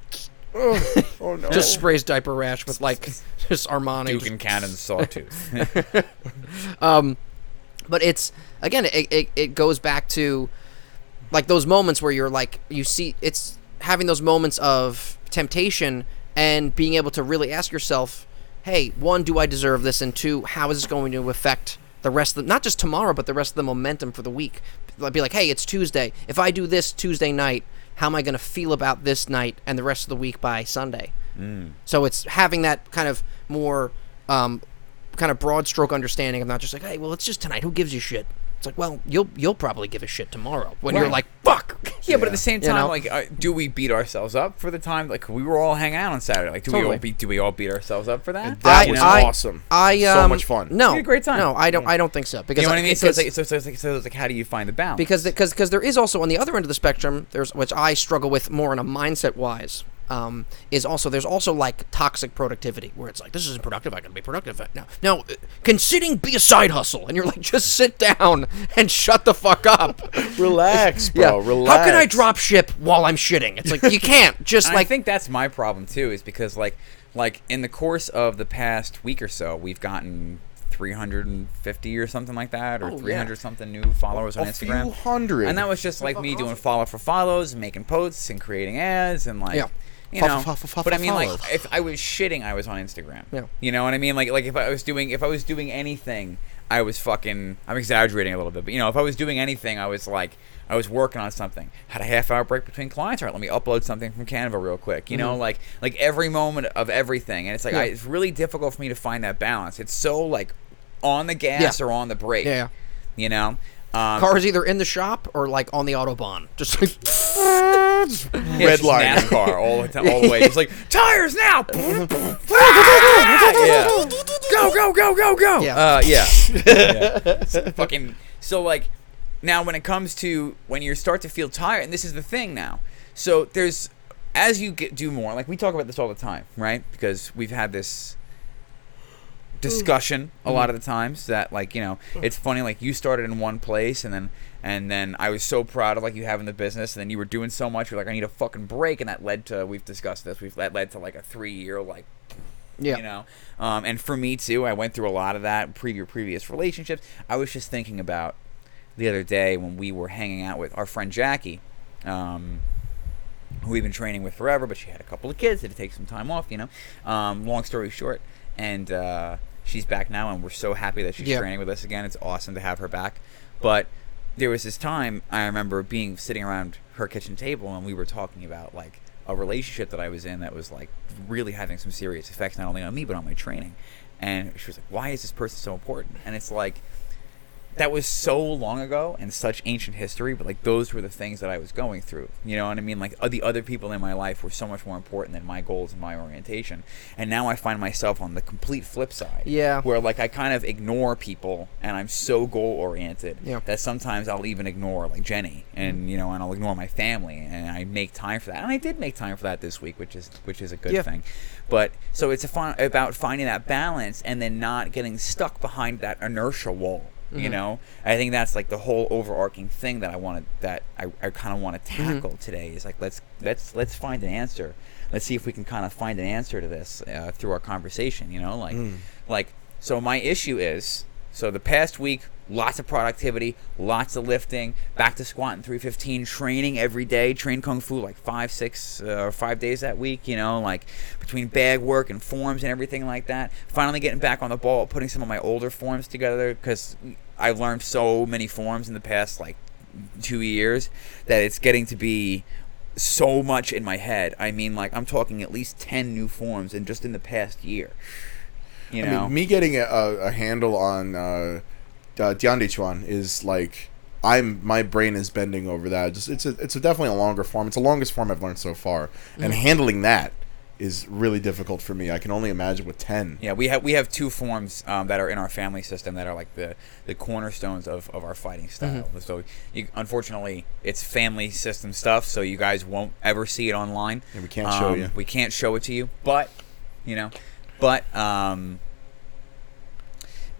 Oh, no. just sprays diaper rash with like just Armani. Duke and Cannon sawtooth. But it's again, it goes back to like those moments where you're like you see it's having those moments of temptation and being able to really ask yourself, hey, 1, do I deserve this, and 2, how is this going to affect the rest of the, not just tomorrow, but the rest of the momentum for the week. I'd be like, hey, it's Tuesday. If I do this Tuesday night, how am I going to feel about this night and the rest of the week by Sunday? So it's having that kind of more kind of broad stroke understanding of not just like, hey, well, it's just tonight. Who gives you shit? It's like, well, you'll probably give a shit tomorrow when you're Right. like, fuck. Yeah, but at the same You time, know? like, do we beat ourselves up for the time? Like, we were all hanging out on Saturday. Like, do we all beat ourselves up for that? That I- was I- awesome. So much fun. No, We had a great time. No, I don't think so. Because You know what I mean? So because- it's like, how do you find the balance? because there is also on the other end of the spectrum, there's which I struggle with more in a mindset wise. There's also like toxic productivity where it's like, this isn't productive, I can be productive now can sitting be a side hustle, and you're like, just sit down and shut the fuck up. Relax, bro. Relax. How can I drop ship while I'm shitting? It's like, you can't just And like I think that's my problem too, is because like in the course of the past week or so, we've gotten 350 or something like that, or 300 something new followers on a Instagram. few hundred. And that was just like me doing follow for follows and making posts and creating ads and like, Yeah. you know. Follow. But I mean, like, if I was shitting, I was on Instagram. Yeah. You know what I mean? Like if I was doing anything, I was fucking. I'm exaggerating a little bit, but you know, if I was doing anything, I was working on something. Had a half-hour break between clients. All right, let me upload something from Canva real quick. You know, like every moment of everything. And it's like it's really difficult for me to find that balance. It's so like on the gas or on the brake. Yeah. You know. Car's either in the shop or like on the Autobahn. Just like Yeah, it's just Redlining. NASCAR all the way. It's like tires now. Yeah. Go. Yeah. Yeah. Fucking. So like, now when it comes to when you start to feel tired, and this is the thing now. So there's, as you do more, like we talk about this all the time, right? Because we've had this discussion a lot of the times that like, you know, it's funny, like you started in one place and then I was so proud of like you having the business, and then you were doing so much, you're like, I need a fucking break, and that led to, we've discussed this, that led to like a 3-year like Yeah. You know? And for me too, I went through a lot of that previous relationships. I was just thinking about the other day when we were hanging out with our friend Jackie, who we've been training with forever, but she had a couple of kids, had to take some time off, you know. Long story short, and she's back now, and we're so happy that she's training with us again. It's awesome to have her back. But there was this time I remember sitting around her kitchen table, and we were talking about like a relationship that I was in that was like really having some serious effects not only on me but on my training. And she was like, "Why is this person so important?" And it's like, that was so long ago and such ancient history, but like those were the things that I was going through. You know what I mean? Like the other people in my life were so much more important than my goals and my orientation. And now I find myself on the complete flip side. Yeah. Where like I kind of ignore people, and I'm so goal oriented that sometimes I'll even ignore like Jenny, and you know, and I'll ignore my family, and I make time for that. And I did make time for that this week, which is a good thing. But so it's about finding that balance and then not getting stuck behind that inertia wall. You know, I think that's like the whole overarching thing that I kind of want to tackle today is like let's find an answer. Let's see if we can kind of find an answer to this through our conversation. You know, like so my issue is, so the past week, lots of productivity, lots of lifting, back to squatting 315, training every day, train kung fu like 5 days that week, you know, like between bag work and forms and everything like that. Finally getting back on the ball, putting some of my older forms together, because I've learned so many forms in the past like 2 years that it's getting to be so much in my head. I mean, like I'm talking at least 10 new forms in just in the past year. You know, I mean, me getting a handle on Diande Chuan is like my brain is bending over that. It's definitely a longer form. It's the longest form I've learned so far, and handling that is really difficult for me. I can only imagine with 10. Yeah, we have 2 forms that are in our family system that are like the cornerstones of our fighting style. So unfortunately, it's family system stuff, so you guys won't ever see it online. And we can't show you. We can't show it to you, but you know.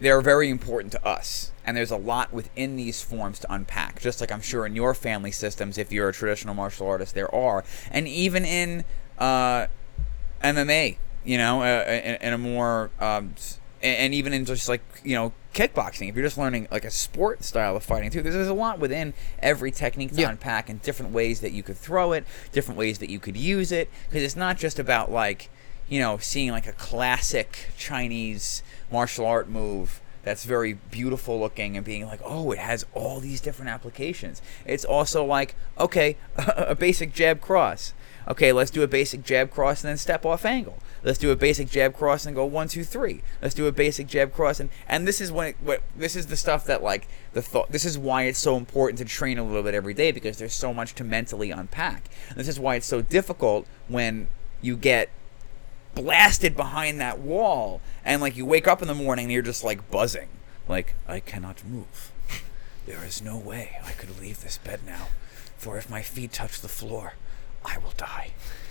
They're very important to us, and there's a lot within these forms to unpack, just like I'm sure in your family systems, if you're a traditional martial artist, there are. And even in MMA, you know, in a more and even in just like, you know, kickboxing, if you're just learning like a sport style of fighting too, there's a lot within every technique to unpack, and different ways that you could throw it, different ways that you could use it, because it's not just about like, you know, seeing like a classic Chinese martial art move that's very beautiful looking and being like, oh, it has all these different applications. It's also like, okay, a basic jab cross. Okay, let's do a basic jab cross and then step off angle. Let's do a basic jab cross and go 1, 2, 3. Let's do a basic jab cross, and this is this is the stuff that like this is why it's so important to train a little bit every day, because there's so much to mentally unpack. This is why it's so difficult when you get blasted behind that wall and like you wake up in the morning and you're just like buzzing, like, I cannot move. There is no way I could leave this bed now, for if my feet touch the floor, I will die.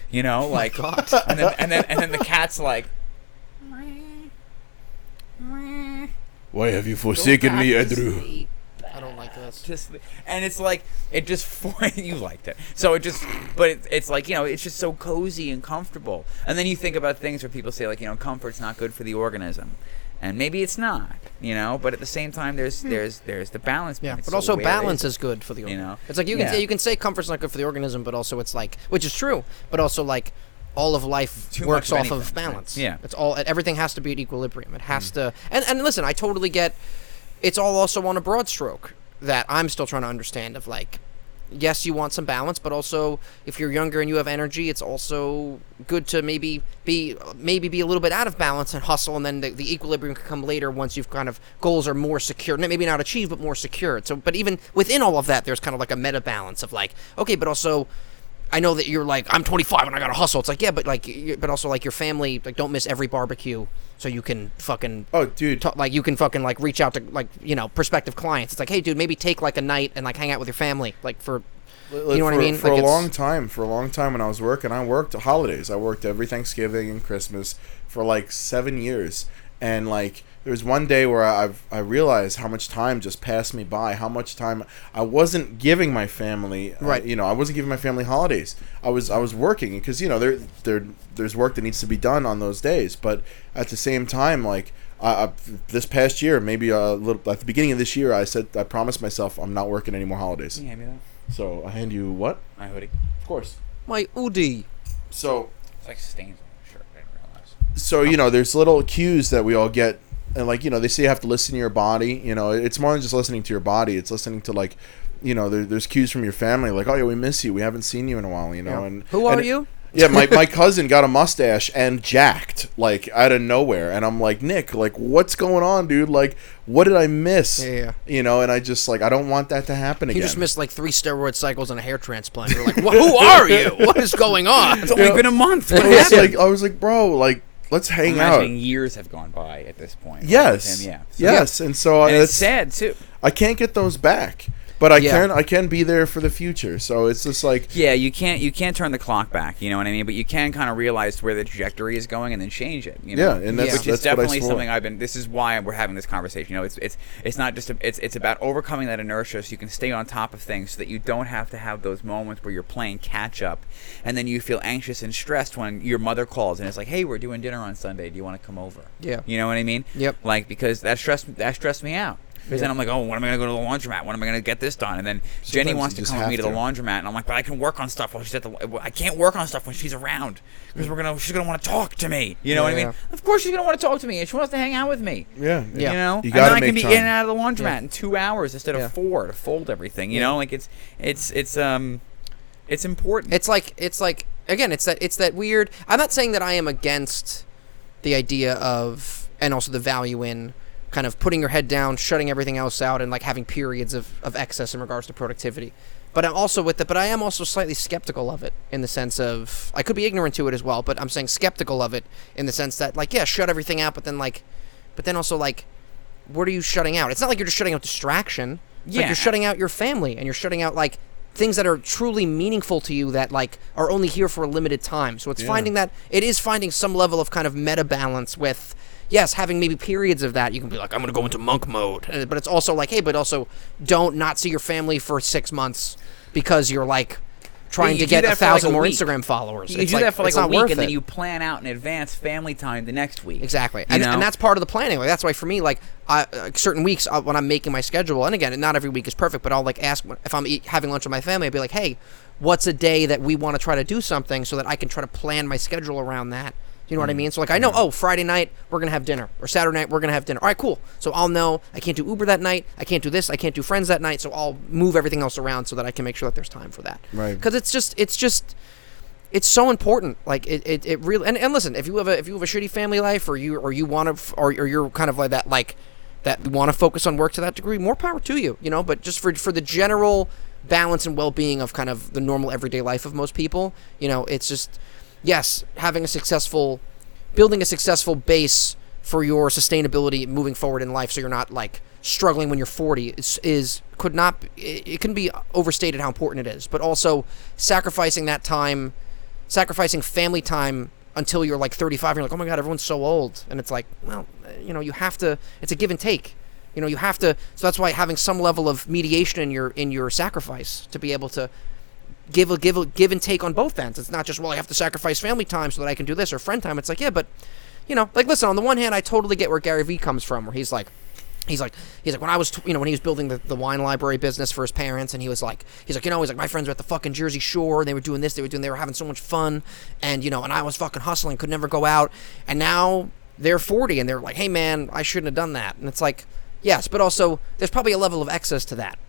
You know, like, God. and then the cat's like, why have you forsaken me, Andrew? I don't like this. And it's like, it just you liked it, so it just, but it's like, you know, it's just so cozy and comfortable. And then you think about things where people say like, you know, comfort's not good for the organism, and maybe it's not, you know, but at the same time there's the balance. Yeah, point. but So also where balance is good for the organism. You know, it's like you can say comfort's not good for the organism, but also it's like, which is true, but also like all of life works off of balance. Yeah, it's all, everything has to be at equilibrium. It has to, and listen, I totally get. It's all also on a broad stroke that I'm still trying to understand of like, yes, you want some balance, but also if you're younger and you have energy, it's also good to maybe be a little bit out of balance and hustle, and then the equilibrium can come later once you've kind of goals are more secure, maybe not achieved, but more secured. So, but even within all of that, there's kind of like a meta balance of like, okay, but also I know that you're like, I'm 25 and I gotta hustle. It's like, yeah, but like, but also like your family, like, don't miss every barbecue so you can fucking, oh, dude, like you can fucking like reach out to like, you know, prospective clients. It's like, hey, dude, maybe take like a night and like hang out with your family, like for, you know what I mean? For like a long time when I was working, I worked holidays. I worked every Thanksgiving and Christmas for like 7 years, and like there was one day where I realized how much time just passed me by, how much time I wasn't giving my family. Right. I wasn't giving my family holidays. I was working because there's work that needs to be done on those days. But at the same time, like this past year, maybe a little at the beginning of this year, I promised myself I'm not working any more holidays. Can you hand me that? So I hand you what? My hoodie. Of course. My hoodie. So. It's like stains on my shirt. I didn't realize. So, there's little cues that we all get. And, like, they say you have to listen to your body. It's more than just listening to your body. It's listening to, like, there's cues from your family. Like, oh, yeah, we miss you. We haven't seen you in a while, Yeah. And Who are you? Yeah, my cousin got a mustache and jacked, like, out of nowhere. And I'm like, Nick, like, what's going on, dude? Like, what did I miss? Yeah. And I just, like, I don't want that to happen again. You just missed, like, 3 steroid cycles and a hair transplant. You're like, who are you? What is going on? It's only been a month. I was like, bro, like, let's hang out. Years have gone by at this point. Yes. Yeah. Yes. And so and it's sad too. I can't get those back. But I can be there for the future. So it's just like you can't turn the clock back, you know what I mean? But you can kind of realize where the trajectory is going and then change it. You know? Yeah, and that's definitely what I something I've been. This is why we're having this conversation. It's not just it's about overcoming that inertia so you can stay on top of things so that you don't have to have those moments where you're playing catch up, and then you feel anxious and stressed when your mother calls and it's like, hey, we're doing dinner on Sunday. Do you want to come over? Yeah. You know what I mean? Yep. Like because that stressed me out. Because then I'm like, oh, when am I going to go to the laundromat? When am I going to get this done? And then Jenny wants to come with me to the laundromat, and I'm like, but I can work on stuff while she's at the. I can't work on stuff when she's around because she's gonna want to talk to me. You know what I mean? Of course she's gonna want to talk to me, and she wants to hang out with me. Yeah. You know, you and then I make can be time. in and out of the laundromat in 2 hours instead of 4 to fold everything. You know, like it's important. It's like again, it's that weird. I'm not saying that I am against the idea of and also the value in kind of putting your head down, shutting everything else out, and like having periods of excess in regards to productivity. But I'm also but I am also slightly skeptical of it in the sense of I could be ignorant to it as well, but I'm saying skeptical of it in the sense that like shut everything out, but then also like what are you shutting out? It's not like you're just shutting out distraction. It's like you're shutting out your family and you're shutting out like things that are truly meaningful to you that like are only here for a limited time. So it's finding some level of kind of meta balance with yes, having maybe periods of that, you can be like, I'm going to go into monk mode. But it's also like, hey, but also don't not see your family for 6 months because you're like trying to get 1,000 more Instagram followers. You do that for like a week, and then you plan out in advance family time the next week. Exactly. And that's part of the planning. Like, that's why for me, like certain weeks when I'm making my schedule, and again, not every week is perfect, but I'll like ask if I'm having lunch with my family, I'd be like, hey, what's a day that we want to try to do something so that I can try to plan my schedule around that. You know what I mean? So, like, I know, oh, Friday night, we're going to have dinner. Or Saturday night, we're going to have dinner. All right, cool. So I'll know I can't do Uber that night. I can't do this. I can't do friends that night. So I'll move everything else around so that I can make sure that there's time for that. Right. Because it's so important. Like, it really, and listen, if you have a shitty family life or you want to, or you're kind of like that want to focus on work to that degree, more power to you, you know? But just for the general balance and well-being of kind of the normal everyday life of most people, you know, it's just... Yes, building a successful base for your sustainability moving forward in life, so you're not like struggling when you're 40 it can be overstated how important it is. But also sacrificing family time until you're like 35. And you're like, oh my God, everyone's so old, and it's like, well, you know, you have to. It's a give and take. You know, you have to. So that's why having some level of mediation in your sacrifice to be able to. Give and take on both ends. It's not just, well, I have to sacrifice family time so that I can do this or friend time. It's like, yeah, but, you know, like, listen, on the one hand, I totally get where Gary Vee comes from, where he's like, when I was, when he was building the wine library business for his parents, and he's like, my friends were at the fucking Jersey Shore, and they were doing this, they were having so much fun, and, you know, and I was fucking hustling, could never go out, and now they're 40, and they're like, hey, man, I shouldn't have done that. And it's like, yes, but also, there's probably a level of excess to that.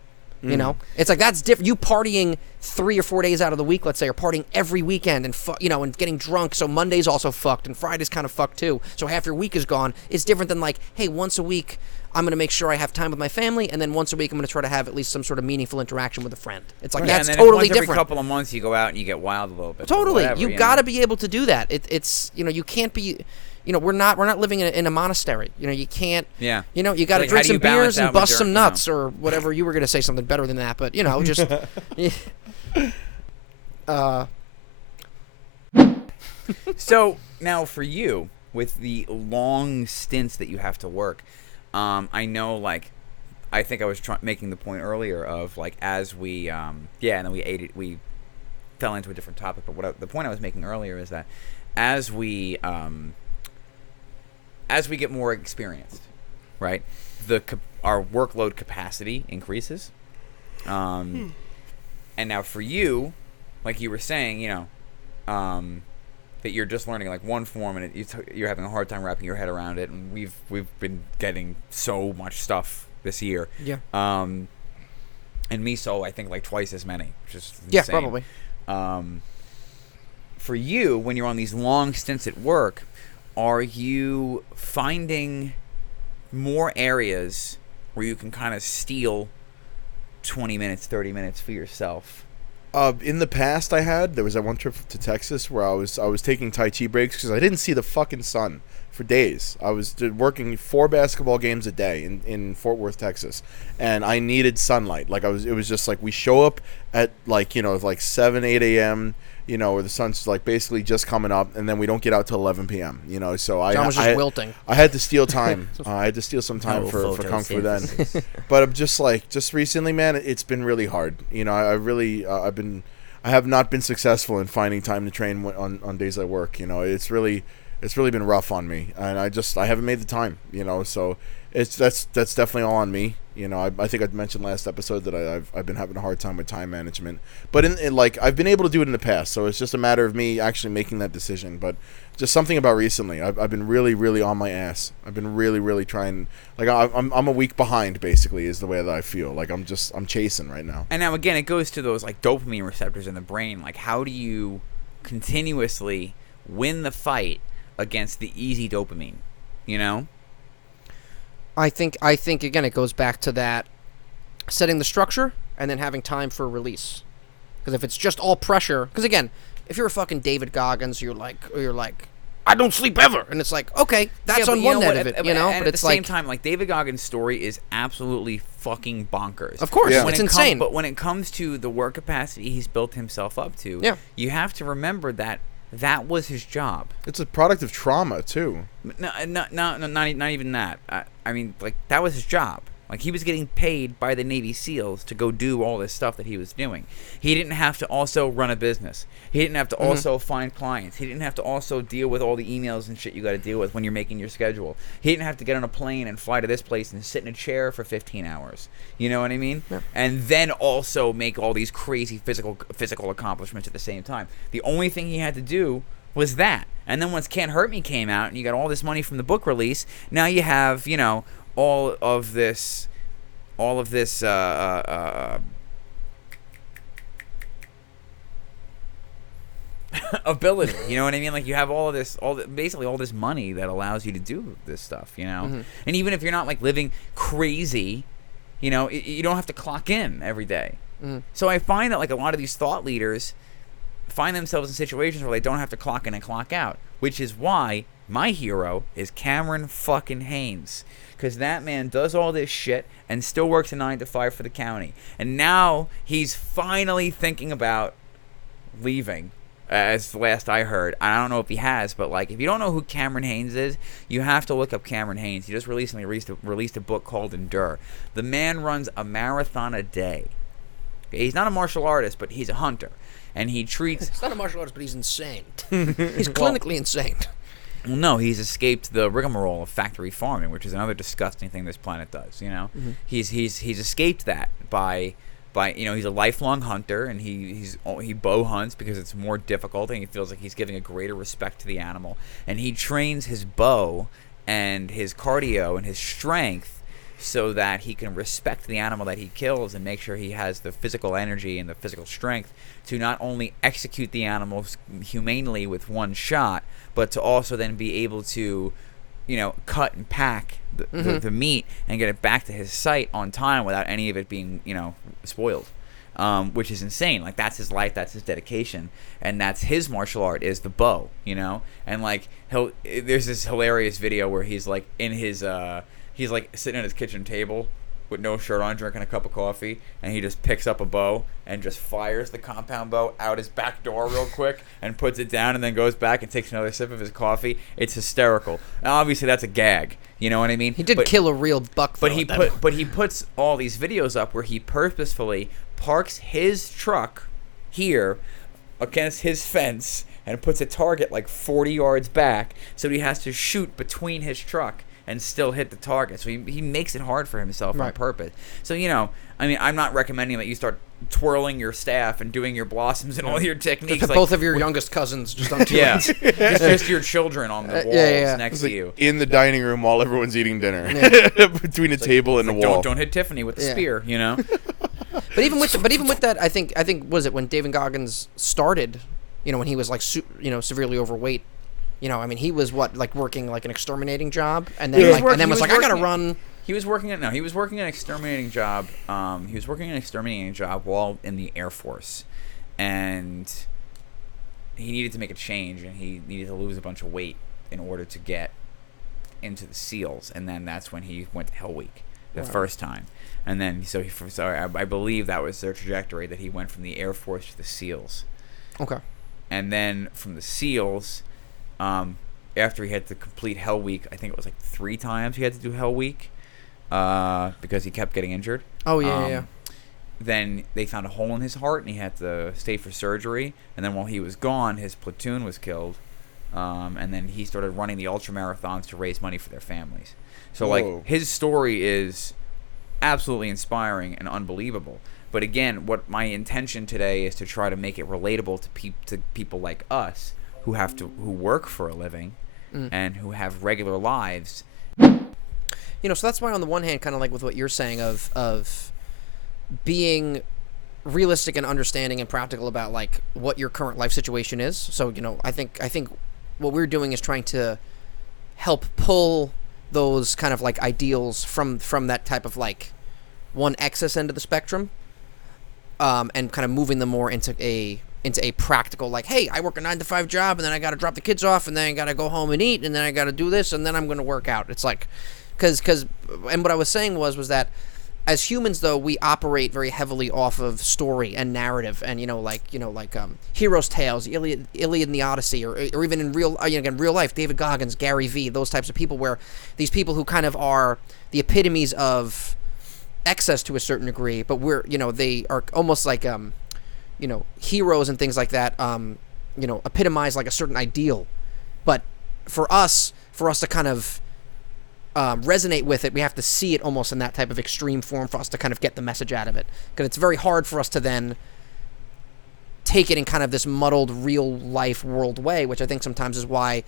You know, it's like that's different. You partying 3 or 4 days out of the week, let's say, or partying every weekend, and and getting drunk. So Monday's also fucked, and Friday's kind of fucked too. So half your week is gone. It's different than like, hey, once a week I'm going to make sure I have time with my family, and then once a week I'm going to try to have at least some sort of meaningful interaction with a friend. It's like that's and then totally different. Every couple of months you go out and you get wild a little bit. Totally, whatever, you got to be able to do that. It's you can't be. We're not living in a monastery. You can't. Yeah. You got to drink some beers and bust some nuts or whatever. You were going to say something better than that, but just. So now for you, with the long stints that you have to work, I know, like, I think I was making the point earlier of, like, as we, and then we fell into a different topic, but the point I was making earlier is that as we get more experienced, right, our workload capacity increases, and now for you, like you were saying, you know, that you're just learning like one form and you're having a hard time wrapping your head around it, and we've been getting so much stuff this year. Yeah. And me, so I think like twice as many, which is insane. Yeah, probably. For you, when you're on these long stints at work, are you finding more areas where you can kind of steal 20 minutes, 30 minutes for yourself? In the past, there was that one trip to Texas where I was taking Tai Chi breaks because I didn't see the fucking sun for days. I was working 4 basketball games a day in Fort Worth, Texas, and I needed sunlight. Like it was just like we show up at like, you know, like 7, 8 a.m., you know, where the sun's like basically just coming up, and then we don't get out till 11 p.m. You know, so John was just wilting. I had to steal time. I had to steal some time for Kung Fu then. But I'm just recently, man, it's been really hard. You know, I have not been successful in finding time to train on days I work. You know, it's really been rough on me, and I haven't made the time. You know, so that's definitely all on me. You know, I think I mentioned last episode that I've been having a hard time with time management, but in like I've been able to do it in the past, so it's just a matter of me actually making that decision. But just something about recently, I've been really, really on my ass. I've been really, really trying. Like I'm a week behind, basically, is the way that I feel. Like I'm chasing right now. And now again, it goes to those like dopamine receptors in the brain. Like, how do you continuously win the fight against the easy dopamine? You know. I think again it goes back to that setting the structure and then having time for release. Because if it's just all pressure, because again, if you're a fucking David Goggins, you're like I don't sleep ever, and it's like, okay, that's on one end of it, you know. And but at it's the same like, time, like David Goggins' story is absolutely fucking bonkers. Of course, Yeah. it's insane. But when it comes to the work capacity he's built himself up to, Yeah. you have to remember that was his job. It's a product of trauma too. No, not even that. I mean, like, that was his job. Like, he was getting paid by the Navy SEALs to go do all this stuff that he was doing. He didn't have to also run a business. He didn't have to also find clients. He didn't have to also deal with all the emails and shit you got to deal with when you're making your schedule. He didn't have to get on a plane and fly to this place and sit in a chair for 15 hours. You know what I mean? Yeah. And then also make all these crazy physical accomplishments at the same time. The only thing he had to do was that. And then once Can't Hurt Me came out and you got all this money from the book release, now you have, you know, all of this ability, you know what I mean? Like, you have basically all this money that allows you to do this stuff, you know? And even if you're not like living crazy, you know, you don't have to clock in every day. So I find that like a lot of these thought leaders find themselves in situations where they don't have to clock in and clock out, which is why my hero is Cameron fucking Hanes. Because that man does all this shit and still works a 9 to 5 for the county. And now he's finally thinking about leaving, as the last I heard. I don't know if he has, but like, if you don't know who Cameron Hanes is, you have to look up Cameron Hanes. He just recently released a book called Endure. The man runs a marathon a day. He's not a martial artist, but he's a hunter. And he treats... He's not a martial artist, but he's insane. He's clinically insane. Well, no, he's escaped the rigmarole of factory farming, which is another disgusting thing this planet does. You know, he's escaped that by you know, he's a lifelong hunter, and he bow hunts because it's more difficult, and he feels like he's giving a greater respect to the animal, and he trains his bow and his cardio and his strength so that he can respect the animal that he kills and make sure he has the physical energy and the physical strength to not only execute the animals humanely with one shot, but to also then be able to, you know, cut and pack the meat and get it back to his site on time without any of it being, you know, spoiled. Which is insane. Like, that's his life, that's his dedication, and that's his martial art, is the bow, you know? And like, there's this hilarious video where he's like in his he's like sitting at his kitchen table with no shirt on, drinking a cup of coffee, and he just picks up a bow and just fires the compound bow out his back door real quick and puts it down and then goes back and takes another sip of his coffee. It's hysterical. Now, obviously, that's a gag. You know what I mean? He did kill a real buck, though. But he puts all these videos up where he purposefully parks his truck here against his fence and puts a target like 40 yards back, so he has to shoot between his truck and still hit the target. So he makes it hard for himself on purpose. So, you know, I mean, I'm not recommending that you start twirling your staff and doing your blossoms and all your techniques. Like, both of your youngest cousins just on it's just your children on the walls next to you. In the dining room while everyone's eating dinner. Between a table and a wall. Don't hit Tiffany with the spear, you know? But even with that, I think was it when David Goggins started, you know, when he was like severely overweight. You know, I mean, he was working like an exterminating job, and then was like, I gotta run. He was working an exterminating job. He was working an exterminating job while in the Air Force, and he needed to make a change, and he needed to lose a bunch of weight in order to get into the SEALs, and then that's when he went to Hell Week the first time, and then I believe that was their trajectory, that he went from the Air Force to the SEALs. Okay. And then from the SEALs. After he had to complete Hell Week, I think it was like 3 times he had to do Hell Week because he kept getting injured. Oh, yeah. Then they found a hole in his heart, and he had to stay for surgery. And then while he was gone, his platoon was killed. And then he started running the ultramarathons to raise money for their families. So, like, his story is absolutely inspiring and unbelievable. But again, what my intention today is to try to make it relatable to people like us, who work for a living and who have regular lives. You know, so that's why on the one hand, kind of like with what you're saying of being realistic and understanding and practical about like what your current life situation is. So, you know, I think what we're doing is trying to help pull those kind of like ideals from that type of like one excess end of the spectrum, and kind of moving them more into a practical, like, hey, I work a 9-to-5 job, and then I got to drop the kids off, and then I got to go home and eat, and then I got to do this, and then I'm going to work out. It's like, and what I was saying was that as humans, though, we operate very heavily off of story and narrative, and heroes' tales, Iliad and the Odyssey, or even in real life, David Goggins, Gary Vee, those types of people, where these people who kind of are the epitomes of excess to a certain degree, but they are almost like heroes and things like that, epitomize like a certain ideal. But for us to kind of resonate with it, we have to see it almost in that type of extreme form for us to kind of get the message out of it. Because it's very hard for us to then take it in kind of this muddled real life world way, which I think sometimes is why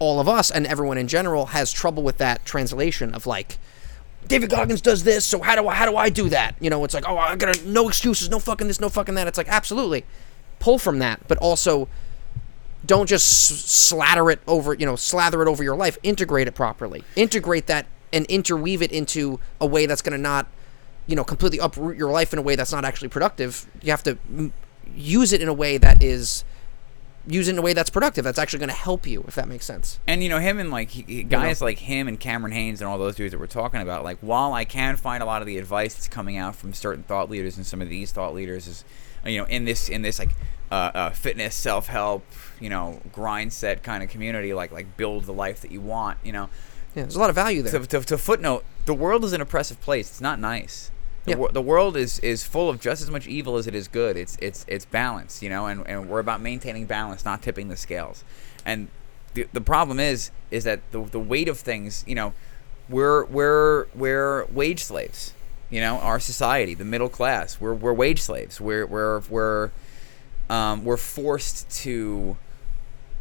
all of us and everyone in general has trouble with that translation of like, David Goggins does this, so how do I do that? You know, it's like, oh, I got no excuses, no fucking this, no fucking that. It's like, absolutely, pull from that, but also don't just slather it over your life. Integrate it properly. Integrate that and interweave it into a way that's going to not, completely uproot your life in a way that's not actually productive. You have to use it in a way that is. Use it in a way that's productive, that's actually going to help you, if that makes sense. And, him and, like, guys like him and Cameron Haynes and all those dudes that we're talking about, like, while I can find a lot of the advice that's coming out from certain thought leaders, and some of these thought leaders is, in this like, fitness, self-help, grind set kind of community, like build the life that you want, Yeah, there's a lot of value there. To footnote, the world is an oppressive place. It's not nice. The world is full of just as much evil as it is good. It's balanced, and we're about maintaining balance, not tipping the scales. And the problem is that the weight of things, we're wage slaves. Our society, the middle class, we're wage slaves. We're forced to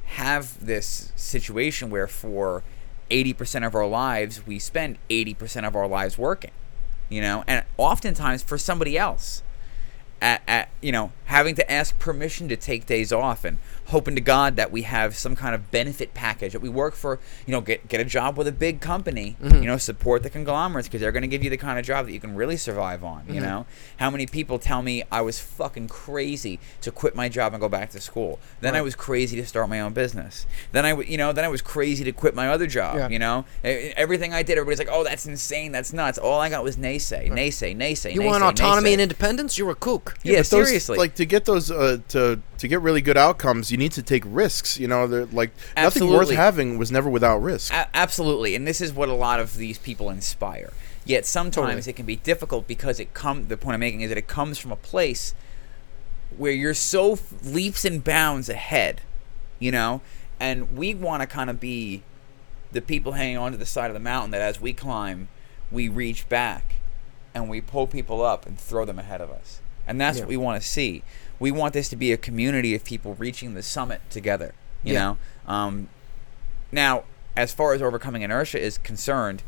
have this situation where for 80% of our lives we spend 80% of our lives working. And oftentimes for somebody else. having to ask permission to take days off, and hoping to God that we have some kind of benefit package, that we work for, get a job with a big company, support the conglomerates, because they're going to give you the kind of job that you can really survive on. How many people tell me I was fucking crazy to quit my job and go back to school. Then I was crazy to start my own business. Then I was crazy to quit my other job. Everything I did, everybody's like, oh, that's insane, that's nuts. All I got was naysay. You want autonomy and independence? You're a kook. Yeah, seriously. To get those to get really good outcomes, you need to take risks. They're like, nothing worth having was never without risk. Absolutely, and this is what a lot of these people inspire. Yet sometimes it can be difficult because the point I'm making is that it comes from a place where you're so leaps and bounds ahead, and we want to kind of be the people hanging onto the side of the mountain that as we climb, we reach back and we pull people up and throw them ahead of us. And that's what we want to see. We want this to be a community of people reaching the summit together, you know? Now, as far as overcoming inertia is concerned,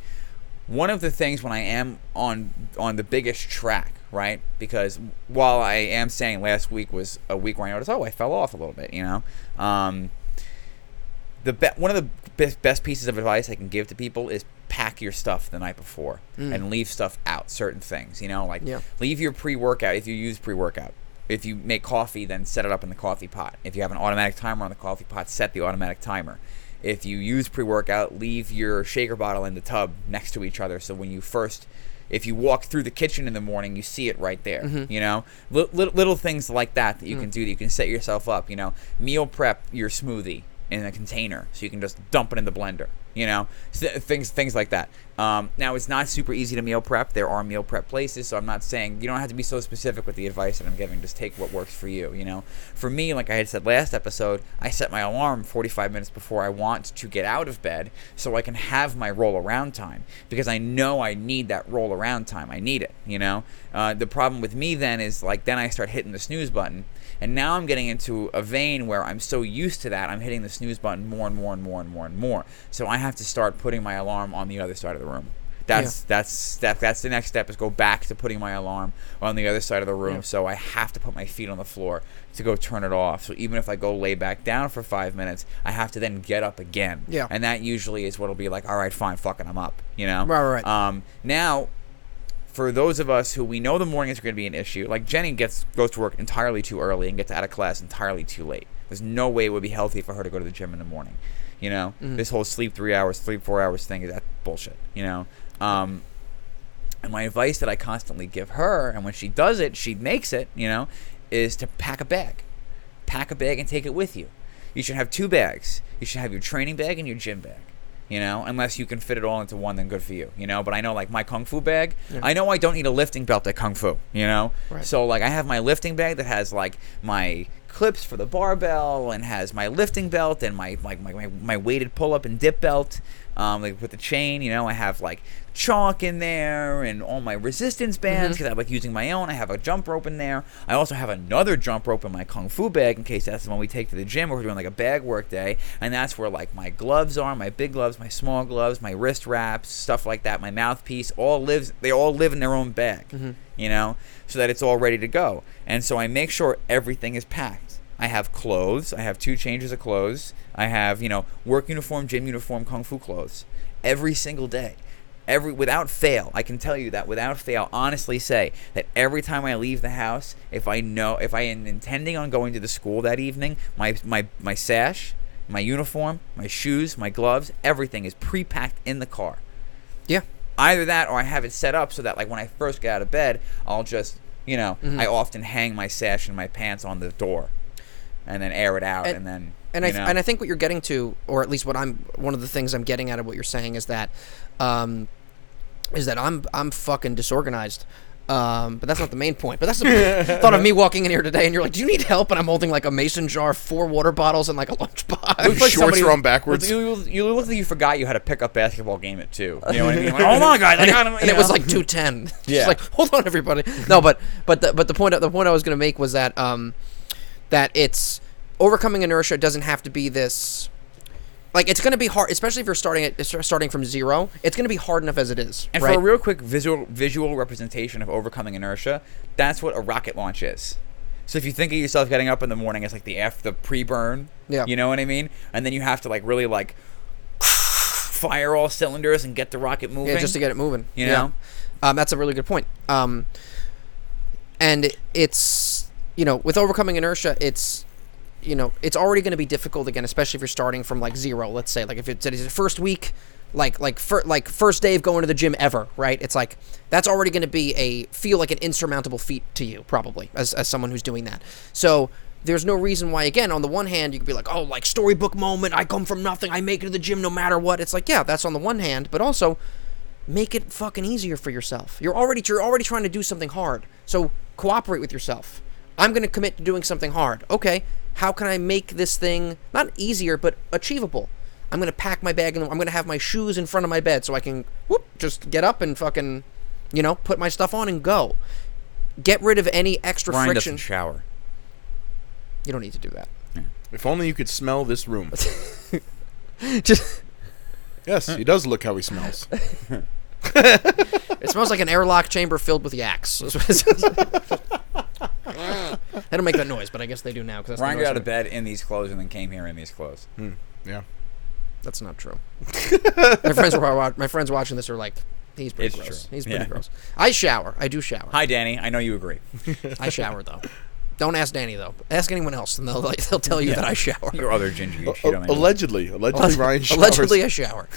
one of the things when I am on the biggest track, right? Because while I am saying last week was a week where I noticed, I fell off a little bit, one of the best pieces of advice I can give to people is pack your stuff the night before and leave stuff out, certain things, leave your pre-workout if you use pre-workout. If you make coffee, then set it up in the coffee pot. If you have an automatic timer on the coffee pot, set the automatic timer. If you use pre-workout, leave your shaker bottle in the tub next to each other, so when if you walk through the kitchen in the morning, you see it right there. Little things like that you can do, that you can set yourself up. Meal prep your smoothie in a container so you can just dump it in the blender. Things like that. Now, it's not super easy to meal prep. There are meal prep places, so I'm not saying you don't have to be so specific with the advice that I'm giving. Just take what works for you. For me, like I had said last episode, I set my alarm 45 minutes before I want to get out of bed so I can have my roll around time, because I know I need that roll around time. I need it. The problem with me then is then I start hitting the snooze button. And now I'm getting into a vein where I'm so used to that, I'm hitting the snooze button more and more and more and more and more. So I have to start putting my alarm on the other side of the room. That's the next step, is go back to putting my alarm on the other side of the room. So I have to put my feet on the floor to go turn it off. So even if I go lay back down for 5 minutes, I have to then get up again. Yeah. And that usually is what'll be like, all right, fine, fucking, I'm up. Right. Now, for those of us who we know the mornings are going to be an issue, like Jenny goes to work entirely too early and gets out of class entirely too late. There's no way it would be healthy for her to go to the gym in the morning. This whole sleep 3 hours, sleep 4 hours thing, is that bullshit. And my advice that I constantly give her, and when she does it, she makes it, is to pack a bag. Pack a bag and take it with you. You should have 2 bags. You should have your training bag and your gym bag. Unless you can fit it all into one, then good for you, But I know, my Kung Fu bag, I know I don't need a lifting belt at Kung Fu, Right. So, I have my lifting bag that has, my clips for the barbell, and has my lifting belt and my weighted pull-up and dip belt, with the chain, I have, chalk in there and all my resistance bands, because I'm using my own. I have a jump rope in there. I also have another jump rope in my Kung Fu bag in case that's the one we take to the gym, or we're doing a bag work day, and that's where my gloves are, my big gloves, my small gloves, my wrist wraps, stuff like that, my mouthpiece, they all live in their own bag, so that it's all ready to go. And so I make sure everything is packed. I have clothes. I have 2 changes of clothes. I have, work uniform, gym uniform, Kung Fu clothes every single day. Without fail, I can tell you that without fail, honestly say that every time I leave the house, if I am intending on going to the school that evening, my sash, my uniform, my shoes, my gloves, everything is pre-packed in the car. Yeah. Either that, or I have it set up so that when I first get out of bed, I'll just, I often hang my sash and my pants on the door, and then air it out, and then. And I think what you're getting to, or at least one of the things I'm getting out of what you're saying is that I'm fucking disorganized. But that's not the main point. But that's the thought of me walking in here today, and you're like, "Do you need help?" And I'm holding a mason jar, 4 water bottles, and a lunchbox. Shorts are on backwards. You look like you forgot you had a pickup basketball game at 2. You know what I mean? Hold on, guys. And it was 2:10. Yeah. Just hold on, everybody. No, but the point I was going to make was that that it's overcoming inertia doesn't have to be this Like, it's going to be hard, especially if you're starting from zero. It's going to be hard enough as it is. And right? for a real quick visual representation of overcoming inertia, that's what a rocket launch is. So if you think of yourself getting up in the morning as like the pre-burn, you know what I mean? And then you have to like really like fire all cylinders and get the rocket moving. Yeah, just to get it moving. You know? That's a really good point. And it's, you know, with overcoming inertia, it's, you know, it's already going to be difficult again, especially if you're starting from like zero. Let's say, like if it's the first week, like first day of going to the gym ever, right? It's like that's already going to feel like an insurmountable feat to you, probably as someone who's doing that. So there's no reason why, again, on the one hand, you could be like, oh, like storybook moment, I come from nothing, I make it to the gym no matter what. It's like, yeah, that's on the one hand, but also make it fucking easier for yourself. You're already trying to do something hard, so cooperate with yourself. I'm going to commit to doing something hard. Okay, how can I make this thing not easier but achievable? I'm going to pack my bag and I'm going to have my shoes in front of my bed so I can just get up and fucking, you know, put my stuff on and go. Get rid of any extra Ryan friction. doesn't shower. You don't need to do that. Yeah. If only you could smell this room. Just Yes, he does look how he smells. it smells like an airlock chamber filled with yaks. That's what it says. They don't make that noise, but I guess they do now. Ryan got out of bed in these clothes and then came here in these clothes. Yeah. That's not true. My friends watching this are like, he's pretty It's gross. true. He's pretty Yeah. gross. I shower. I do shower. Hi, Danny. I know you agree. I shower though. Don't ask Danny though. Ask anyone else, and they'll tell you that I shower. Your other ginger you shit on me. Allegedly, Ryan showers. Allegedly, I shower.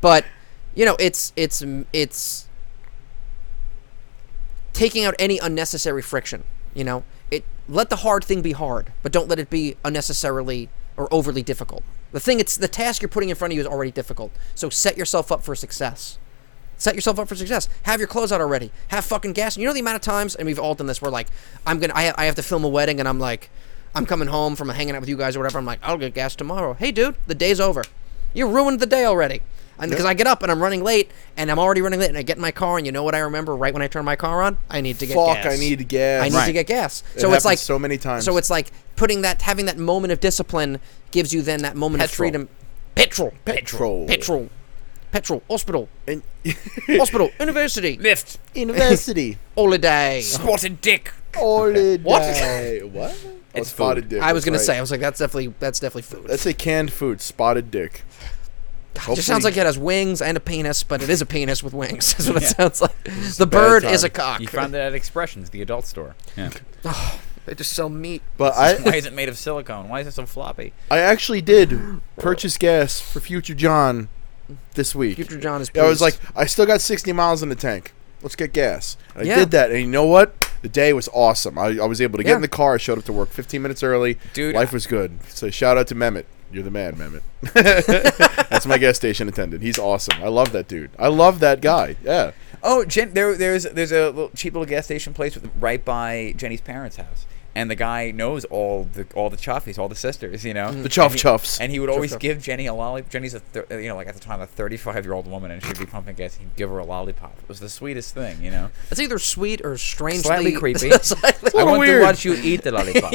But you know, it's taking out any unnecessary friction. You know, let the hard thing be hard, but don't let it be unnecessarily or overly difficult. The task you're putting in front of you is already difficult. So set yourself up for success. Set yourself up for success. Have your clothes out already. Have fucking gas. You know the amount of times, and we've all done this, where like I have to film a wedding, and I'm like, I'm coming home from hanging out with you guys or whatever. I'm like, I'll get gas tomorrow. Hey, dude, the day's over. You ruined the day already. And because I get up and I'm running late, and I'm already running late, and I get in my car, and you know what I remember right when I turn my car on? I need to get gas. I need gas. I need to get gas. So it's like so many times. So it's like having that moment of discipline gives you then that moment of freedom. Petrol. Hospital. Hospital. University. Lift. University. Holiday. Spotted dick. Holiday. What? What? It's spotted food. dick. I was gonna that's say. right. I was like, that's definitely food. That's a canned food. Spotted dick. It just sounds like it has wings and a penis, but it is a penis with wings. That's what it Yeah. sounds like. The bad bird time. is a cock. You found that at Expressions, the adult store. Yeah. They just sell meat. But Why is it made of silicone? Why is it so floppy? I actually did purchase gas for Future John this week. Future John is I was pleased. like, I still got 60 miles in the tank. Let's get gas. And I Yeah. did that, and you know what? The day was awesome. I was able to get Yeah. in the car. I showed up to work 15 minutes early. Dude, Life was good. So shout out to Mehmet. You're the man, Mehmet. That's my gas station attendant. He's awesome. I love that dude. I love that guy. Yeah. Oh, there's a little cheap little gas station place right by Jenny's parents' house, and the guy knows all the chuffies, all the sisters, you know. The chuffs. And he would always give Jenny a lollipop. Jenny's like at the time a 35-year-old woman, and she'd be pumping gas. He'd give her a lollipop. It was the sweetest thing, you know. It's either sweet or strangely Slightly creepy. Slightly I want weird. to watch you eat the lollipop.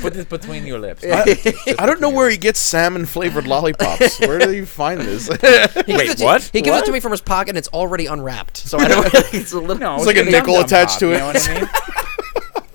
Put it between your lips. I don't know where he gets salmon flavored lollipops. Where do you find this? Wait, what? He gives it What? to me from his pocket, and it's already unwrapped. So I don't. It's a little. No, It's like a a nickel dum-dum attached pop, to it. You know what I mean?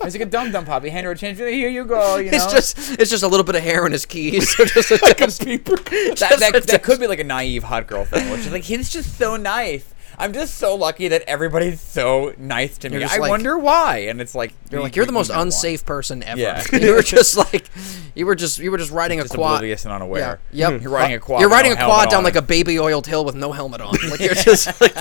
It's like a dum-dum pop. You hand her a change. Here you go. You know. It's just a little bit of hair in his keys. Just like a peeper. That could be like a naive hot girl thing, which is like, he's just so nice. I'm just so lucky that everybody's so nice to me. You're just I like- wonder why. And it's like You're like, you're the most know why. unsafe person ever. Yeah. You were just like, you were just riding Just a quad. oblivious and unaware. Yeah. Yep. You're riding a quad. You're with riding no a quad helmet down on. like a baby oiled hill with no helmet on. Like you're just like,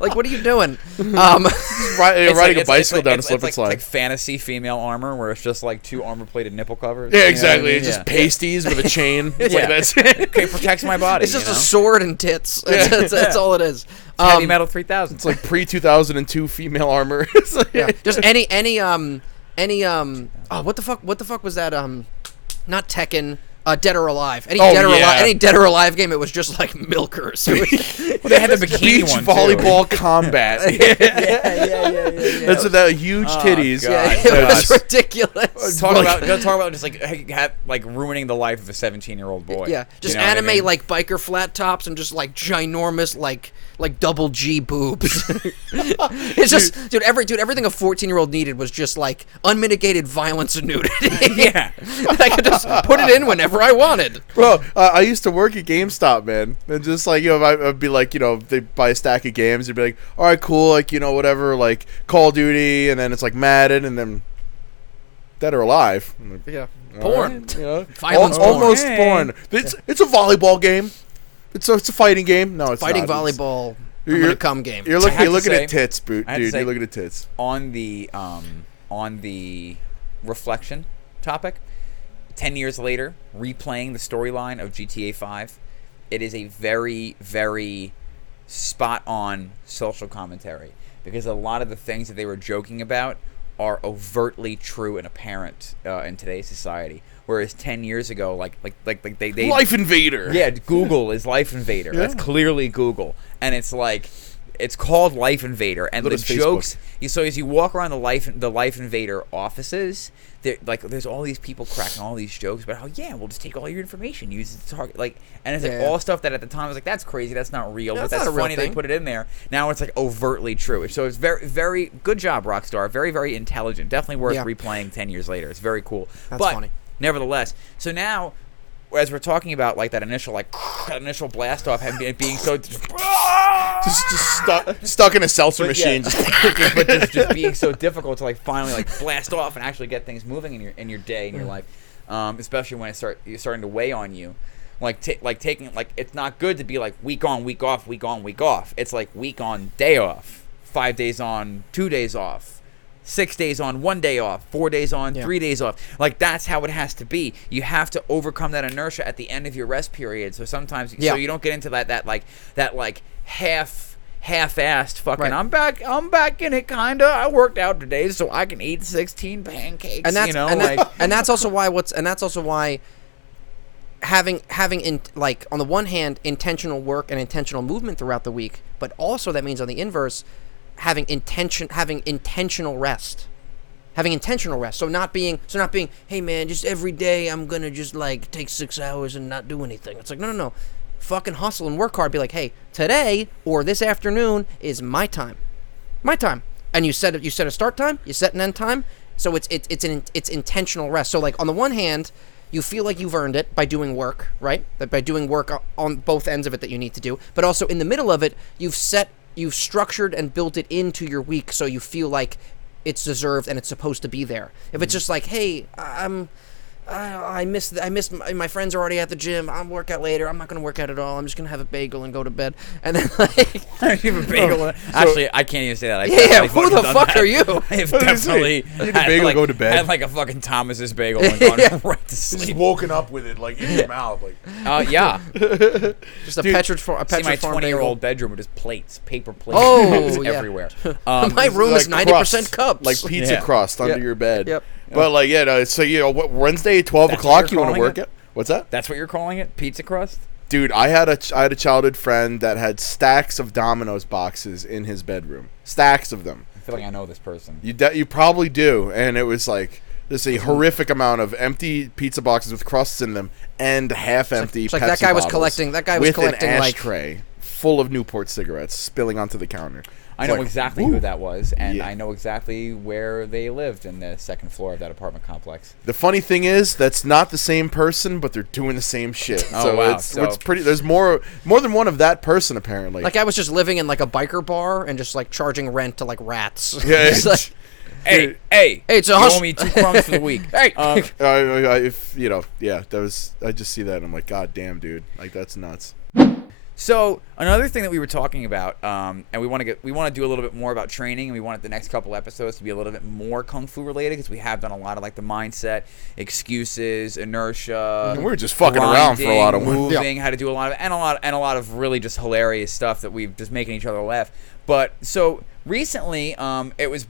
like what are you doing? It's riding like- a it's bicycle like- down a it's slip and like, slide. like fantasy female armor where it's just like two armor-plated nipple covers. Yeah, You know what I exactly. mean? It's just Yeah. pasties with a chain. It's Yeah. like that's Okay, protects my body. It's just you know? a sword and tits. That's all it is. Heavy Metal 3000. It's like pre-2002 female armor. It's like- Yeah. Just any what the fuck was that not Tekken, Dead or Alive. Any Oh, Dead or yeah. Alive, any Dead or Alive game, it was just like milkers. It was- Well, they had the bikini Beach one volleyball combat. yeah. That's with that huge titties. God. yeah, it God. was ridiculous. Talk about just like ruining the life of a 17-year-old boy. Yeah, just You know what I anime mean? like biker flat tops and just like ginormous like double G boobs. It's just everything a 14-year-old needed was just like unmitigated violence and nudity. Yeah. I could just put it in whenever I wanted. Bro, I used to work at GameStop, man, and just like I'd be like, they buy a stack of games, they'd be like, all right, cool, like whatever, like Call of Duty, and then it's like Madden, and then Dead or Alive. I'm like, Yeah, all porn. right, Violence porn. almost Hey. porn. It's a volleyball game. It's a fighting game. No, it's Fighting not. It's- volleyball. You're- I'm gonna come game. You're I have looking to at say- tits, dude. I have to say- You're looking at tits. on the reflection topic, 10 years later, replaying the storyline of GTA 5, it is a very, very spot-on social commentary, because a lot of the things that they were joking about are overtly true and apparent in today's society. Whereas 10 years ago, like they Life Invader. yeah, Google is Life Invader. Yeah. That's clearly Google, and it's like it's called Life Invader, and But the it's Facebook. jokes. So as you walk around the Life Invader offices, there's all these people cracking all these jokes about how we'll just take all your information, use it to target, and it's like Yeah. all stuff that at the time was like that's crazy, that's not real, Yeah, but that's that's not a real funny they thing. put it in there. Now it's like overtly true. So it's very, very good job, Rockstar. Very, very intelligent. Definitely worth Yeah. replaying 10 years later. It's very cool. That's but funny. nevertheless, so now as we're talking about like that initial blast off being so Just stuck in a seltzer machine. but just being so difficult to like finally like blast off and actually get things moving in your day in your life, especially when it's starting to weigh on you. Taking it's not good to be like week on, week off, week on, week off. It's like week on, day off, 5 days on, 2 days off, 6 days on, 1 day off, 4 days on, 3 days off. Like that's how it has to be. You have to overcome that inertia at the end of your rest period. So sometimes so you don't get into that half-assed fucking Right. I'm back in it kinda. I worked out today so I can eat 16 pancakes. And that's and that's also why having on the one hand intentional work and intentional movement throughout the week, but also that means on the inverse having intentional rest. So not being, hey man, just every day I'm gonna just like take 6 hours and not do anything. It's like no. Fucking hustle and work hard. Be like, hey, today or this afternoon is my time. And you set a start time, you set an end time. So it's intentional rest. So like on the one hand, you feel like you've earned it by doing work, right? That by doing work on both ends of it that you need to do. But also in the middle of it, you've structured and built it into your week so you feel like it's deserved and it's supposed to be there. If it's just like, hey, I miss my friends are already at the gym. I'll work out later. I'm not going to work out at all. I'm just going to have a bagel and go to bed. And then like have a bagel. Actually, I can't even say that. who the fuck are you? I have What did you definitely say? Eat a bagel and go to bed. Had like a fucking Thomas's bagel and gone right to Just sleep. woken up with it like in your mouth, like. Yeah. Just a Dude, Petridge See my Farm 20-year-old bagel. bedroom with just plates, paper plates, Oh, cups yeah. everywhere. My room is like 90% crust, cups. like pizza Yeah. crust under your bed. Yep. But like so Wednesday 12 That's o'clock what you you're want to calling work it? it? What's that? That's what you're calling it? Pizza crust? Dude, I had a childhood friend that had stacks of Domino's boxes in his bedroom. Stacks of them. I feel like I know this person. You probably do, and it was like there's a horrific amount of empty pizza boxes with crusts in them and half-empty. It's like Pepsi that guy was bottles collecting. That guy was with collecting an like ashtray full of Newport cigarettes spilling onto the counter. I It's know like, exactly woo. who that was, and Yeah. I know exactly where they lived in the second floor of that apartment complex. The funny thing is, that's not the same person, but they're doing the same shit. Oh, So wow. it's pretty. There's more than one of that person apparently. Like I was just living in like a biker bar and just like charging rent to like rats. Yeah, It's like, Hey, it's a you hus- owe me 2 crumbs for the week. Hey, if that was, I just see that and I'm like, God damn, dude, like that's nuts. So another thing that we were talking about, and we want to do a little bit more about training, and we want the next couple episodes to be a little bit more kung fu related because we have done a lot of like the mindset, excuses, inertia. We're just fucking around for a lot of moving, how to do a lot of really just hilarious stuff that we've just making each other laugh. But so recently, it was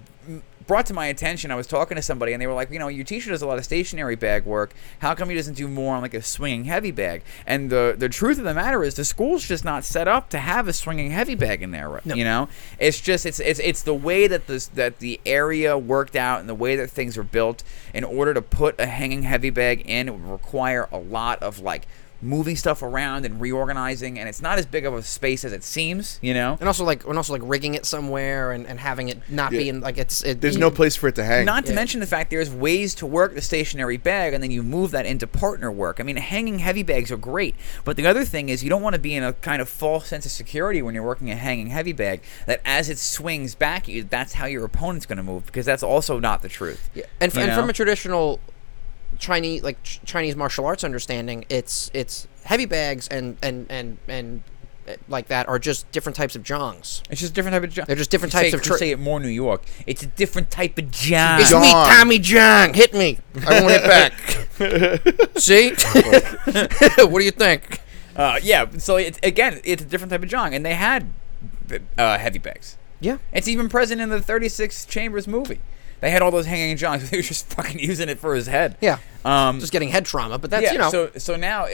brought to my attention. I was talking to somebody, and they were like, you know, your teacher does a lot of stationary bag work. How come he doesn't do more on like a swinging heavy bag? And the truth of the matter is, the school's just not set up to have a swinging heavy bag in there. No. You know, it's just it's the way that the area worked out and the way that things are built. In order to put a hanging heavy bag in, it would require a lot of like moving stuff around and reorganizing, and it's not as big of a space as it seems, you know. And also like rigging it somewhere and having it not be in like There's no place for it to hang. Not to mention the fact there's ways to work the stationary bag, and then you move that into partner work. I mean, hanging heavy bags are great, but the other thing is you don't want to be in a kind of false sense of security when you're working a hanging heavy bag that as it swings back at you, that's how your opponent's going to move, because that's also not the truth. Yeah. And from a traditional Chinese martial arts understanding, it's heavy bags and like that are just different types of jongs. It's just different type of jong. They're just different types of. Say it more New York. It's a different type of jong. It's me, Tommy Jong. Hit me. I won't hit back. See? What do you think? Yeah. So it's a different type of jong, and they had heavy bags. Yeah. It's even present in the 36 Chambers movie. They had all those hanging jongs. He was just fucking using it for his head. Yeah. Just getting head trauma, but that's, yeah, you know. So now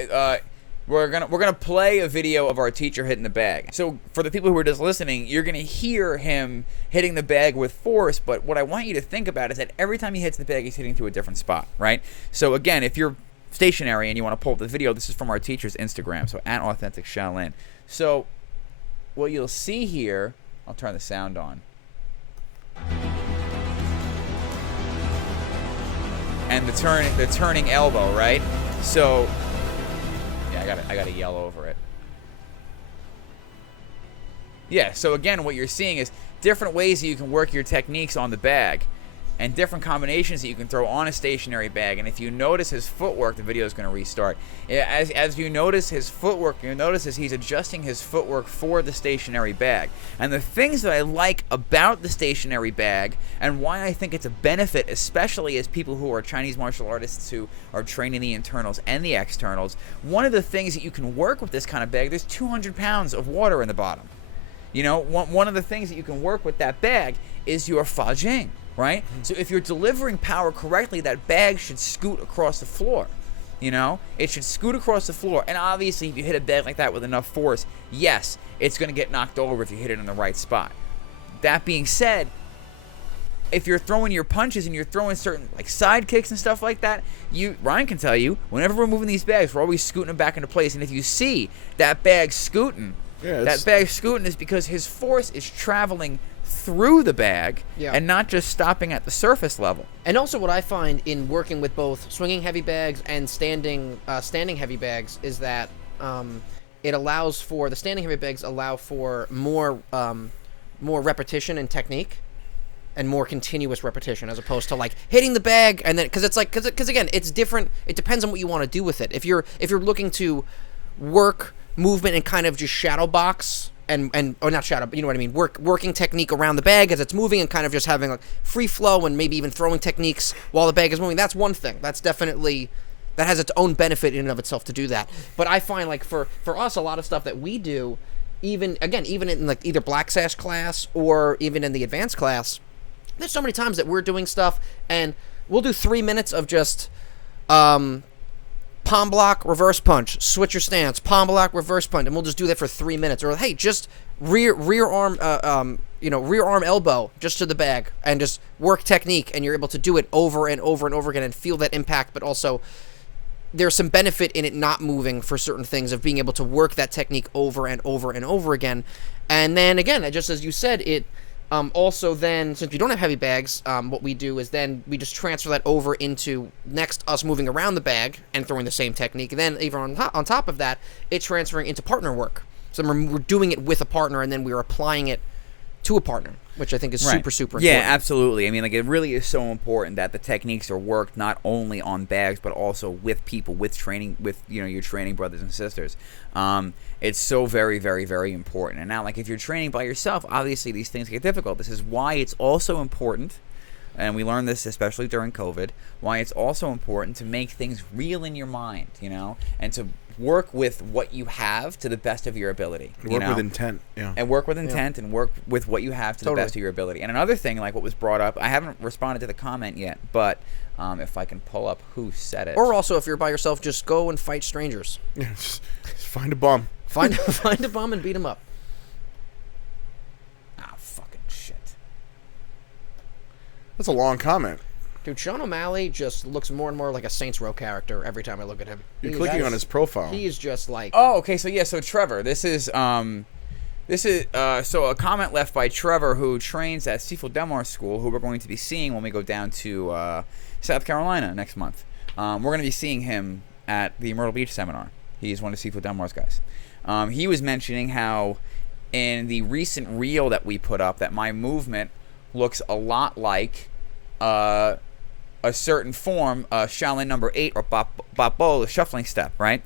we're gonna play a video of our teacher hitting the bag. So for the people who are just listening, you're gonna hear him hitting the bag with force. But what I want you to think about is that every time he hits the bag, he's hitting to a different spot, right? So again, if you're stationary and you want to pull up the video, this is from our teacher's Instagram. So @Authentic Shaolin. So what you'll see here, I'll turn the sound on. And the turning elbow, right? So, yeah, I gotta yell over it. Yeah. So again, what you're seeing is different ways that you can work your techniques on the bag, and different combinations that you can throw on a stationary bag. And if you notice his footwork, the video is going to restart. As you notice his footwork, you'll notice as he's adjusting his footwork for the stationary bag. And the things that I like about the stationary bag, and why I think it's a benefit, especially as people who are Chinese martial artists who are training the internals and the externals, one of the things that you can work with this kind of bag, there's 200 pounds of water in the bottom. You know, one of the things that you can work with that bag is your fa jing. Right? So if you're delivering power correctly, that bag should scoot across the floor. You know? It should scoot across the floor. And obviously, if you hit a bag like that with enough force, yes, it's going to get knocked over if you hit it in the right spot. That being said, if you're throwing your punches and you're throwing certain like side kicks and stuff like that, Ryan can tell you, whenever we're moving these bags, we're always scooting them back into place. And if you see that bag scooting, that bag scooting is because his force is traveling through the bag and not just stopping at the surface level. And also what I find in working with both swinging heavy bags and standing heavy bags is that it allows for, the standing heavy bags allow for more repetition and technique and more continuous repetition, as opposed to like hitting the bag and then, because again, it's different. It depends on what you want to do with it. If you're looking to work movement and kind of just shadow box or not shadow, but you know what I mean, working technique around the bag as it's moving and kind of just having like free flow and maybe even throwing techniques while the bag is moving, that's one thing. That's definitely, that has its own benefit in and of itself to do that. But I find like for us, a lot of stuff that we do, even in like either Black Sash class or even in the advanced class, there's so many times that we're doing stuff and we'll do 3 minutes of just palm block, reverse punch, switch your stance, palm block, reverse punch, and we'll just do that for 3 minutes. Or hey, just rear arm elbow just to the bag and just work technique, and you're able to do it over and over and over again and feel that impact. But also, there's some benefit in it not moving for certain things, of being able to work that technique over and over and over again. And then again, just as you said, it also then, since we don't have heavy bags, what we do is then we just transfer that over into next us moving around the bag and throwing the same technique. And then even on top of that, it's transferring into partner work. So we're doing it with a partner, and then we're applying it to a partner, which I think is super important. Yeah, absolutely. I mean, like, it really is so important that the techniques are worked not only on bags, but also with people, with training, with, you know, your training brothers and sisters. It's so very, very, very important. And now, like, if you're training by yourself, obviously these things get difficult. This is why it's also important, and we learned this especially during COVID, why it's also important to make things real in your mind, you know, and to work with what you have to the best of your ability. Work with intent, yeah. And work with intent and work with what you have to the best of your ability. And another thing, like what was brought up, I haven't responded to the comment yet, but if I can pull up who said it. Or also, if you're by yourself, just go and fight strangers. Yeah, just find a bum. Find a bum and beat him up. Ah, fucking shit. That's a long comment. Dude, Sean O'Malley just looks more and more like a Saints Row character every time I look at him. You're clicking on his profile. He is just like... Oh, okay, so Trevor, this is so a comment left by Trevor, who trains at Seafield Delmar School, who we're going to be seeing when we go down to South Carolina next month. We're going to be seeing him at the Myrtle Beach seminar. He's one of Seafield Delmar's guys. He was mentioning how in the recent reel that we put up that my movement looks a lot like a certain form, Shaolin number 8 or Bapo, the shuffling step, right?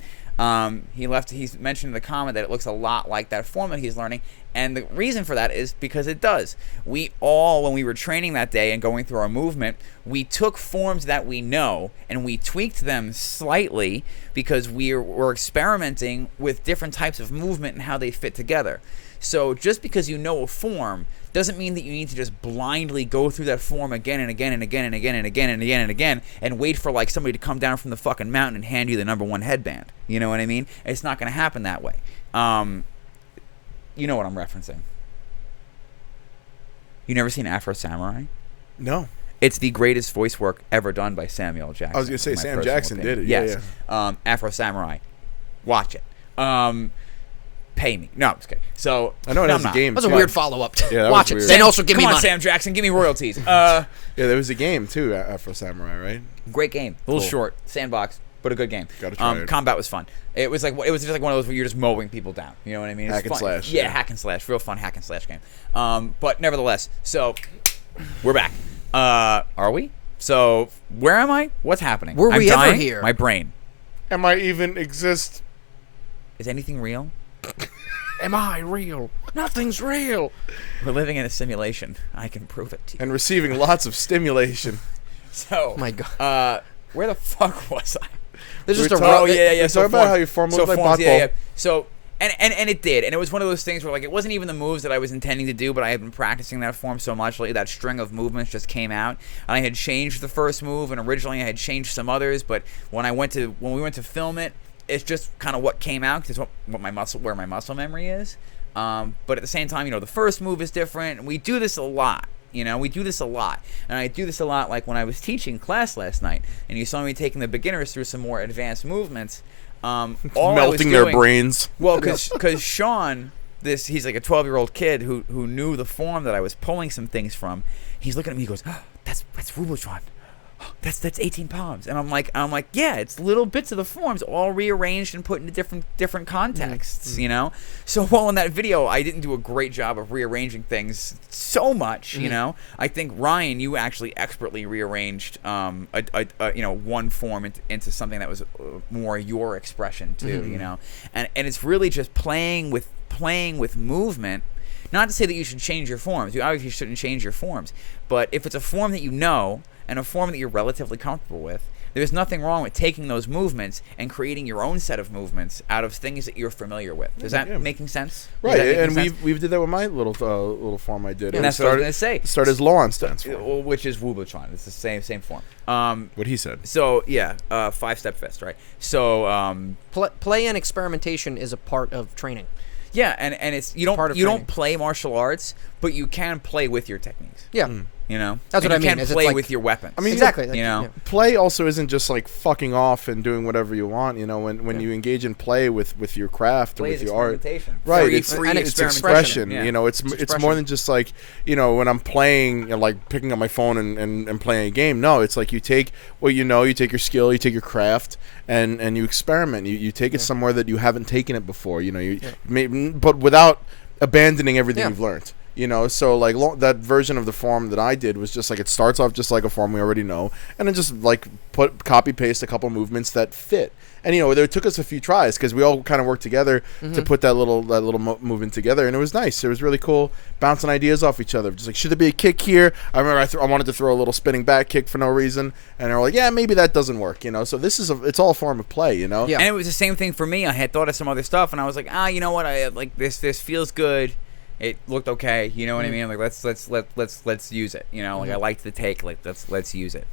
He's mentioned in the comment that it looks a lot like that form that he's learning, and the reason for that is because it does. We all, when we were training that day and going through our movement, we took forms that we know and we tweaked them slightly because we're experimenting with different types of movement and how they fit together. So just because you know a form doesn't mean that you need to just blindly go through that form again and again and again and again and again and again and again and wait for like somebody to come down from the fucking mountain and hand you the #1 headband. You know what I mean? It's not going to happen that way. You know what I'm referencing. You never seen Afro Samurai? No. It's the greatest voice work ever done by Samuel Jackson. I was going to say Sam Jackson did it. Yes. Yeah. Afro Samurai. Watch it. Pay me. No, I'm just kidding. So I know it has a game. That was a weird follow-up. Yeah, Watch it. weird. Then also give me Come on, money. Sam Jackson, give me royalties. Yeah, there was a game too, Afro Samurai, right? Great game. A little Cool. short, sandbox, but a good game. Gotta try it. Combat was fun. It was just like one of those where you're just mowing people down. You know what I mean? It's Hack and fun. slash, Yeah, yeah. hack and slash. Real fun hack and slash game. But nevertheless, so we're back. Are we? So where am I? What's happening? Were I'm we ever dying. here? My brain. Am I even exist? Is anything real? Am I real? Nothing's real. We're living in a simulation. I can prove it to you. And receiving lots of stimulation. So, Oh my God. where the fuck was I? There's We just a were row. yeah. Talk about how your form looked like forms, Botball. So, and it did, and it was one of those things where like it wasn't even the moves that I was intending to do, but I had been practicing that form so much lately that string of movements just came out. And I had changed the first move, and originally I had changed some others, but when we went to film it, it's just kind of what came out because it's where my muscle memory is. But at the same time, the first move is different. We do this a lot. We do this a lot. And I do this a lot like when I was teaching class last night, and you saw me taking the beginners through some more advanced movements. Melting their brains. Well, because Sean, he's like a 12-year-old kid who knew the form that I was pulling some things from. He's looking at me, he goes, oh, that's Rubotron. That's 18 palms. And I'm like, yeah, it's little bits of the forms all rearranged and put into different contexts, So while in that video I didn't do a great job of rearranging things so much, I think Ryan, you actually expertly rearranged one form into something that was more your expression too, And it's really just playing with movement. Not to say that you should change your forms. You obviously shouldn't change your forms. But if it's a form that you know and a form that you're relatively comfortable with, there's nothing wrong with taking those movements and creating your own set of movements out of things that you're familiar with. Does that making sense? Right, and we did that with my little form I did. And that's what I was going to say. Started as Law stance form. Which is Wubotron. It's the same form. What he said. So, yeah, 5-step fist, right? So Play and experimentation is a part of training. Yeah, and it's you don't play martial arts, but you can play with your techniques. Yeah. That's what I mean. You can It's play like, with your weapons. I mean, exactly. Play also isn't just like fucking off and doing whatever you want. When you engage in play with your craft or with your art, right? It's expression. Yeah. It's more than just like when I'm playing, like picking up my phone and playing a game. No, it's like you take what you take your skill, you take your craft, and you experiment. You take it somewhere that you haven't taken it before. But without abandoning everything you've learned. You know, so like that version of the form that I did was just like, it starts off just like a form we already know, and then just like copy paste a couple movements that fit. And you know, it took us a few tries because we all kind of worked together to put that little movement together, and it was nice. It was really cool, bouncing ideas off each other. Just like, should there be a kick here? I remember I wanted to throw a little spinning back kick for no reason, and they were like, yeah, maybe that doesn't work. You know, so this is it's all a form of play. You know, Yeah. And it was the same thing for me. I had thought of some other stuff, and I was like, you know what? I like this. This feels good. It looked okay. You know what I mean? Like let's use it. You know, like I liked the take. Like let's use it.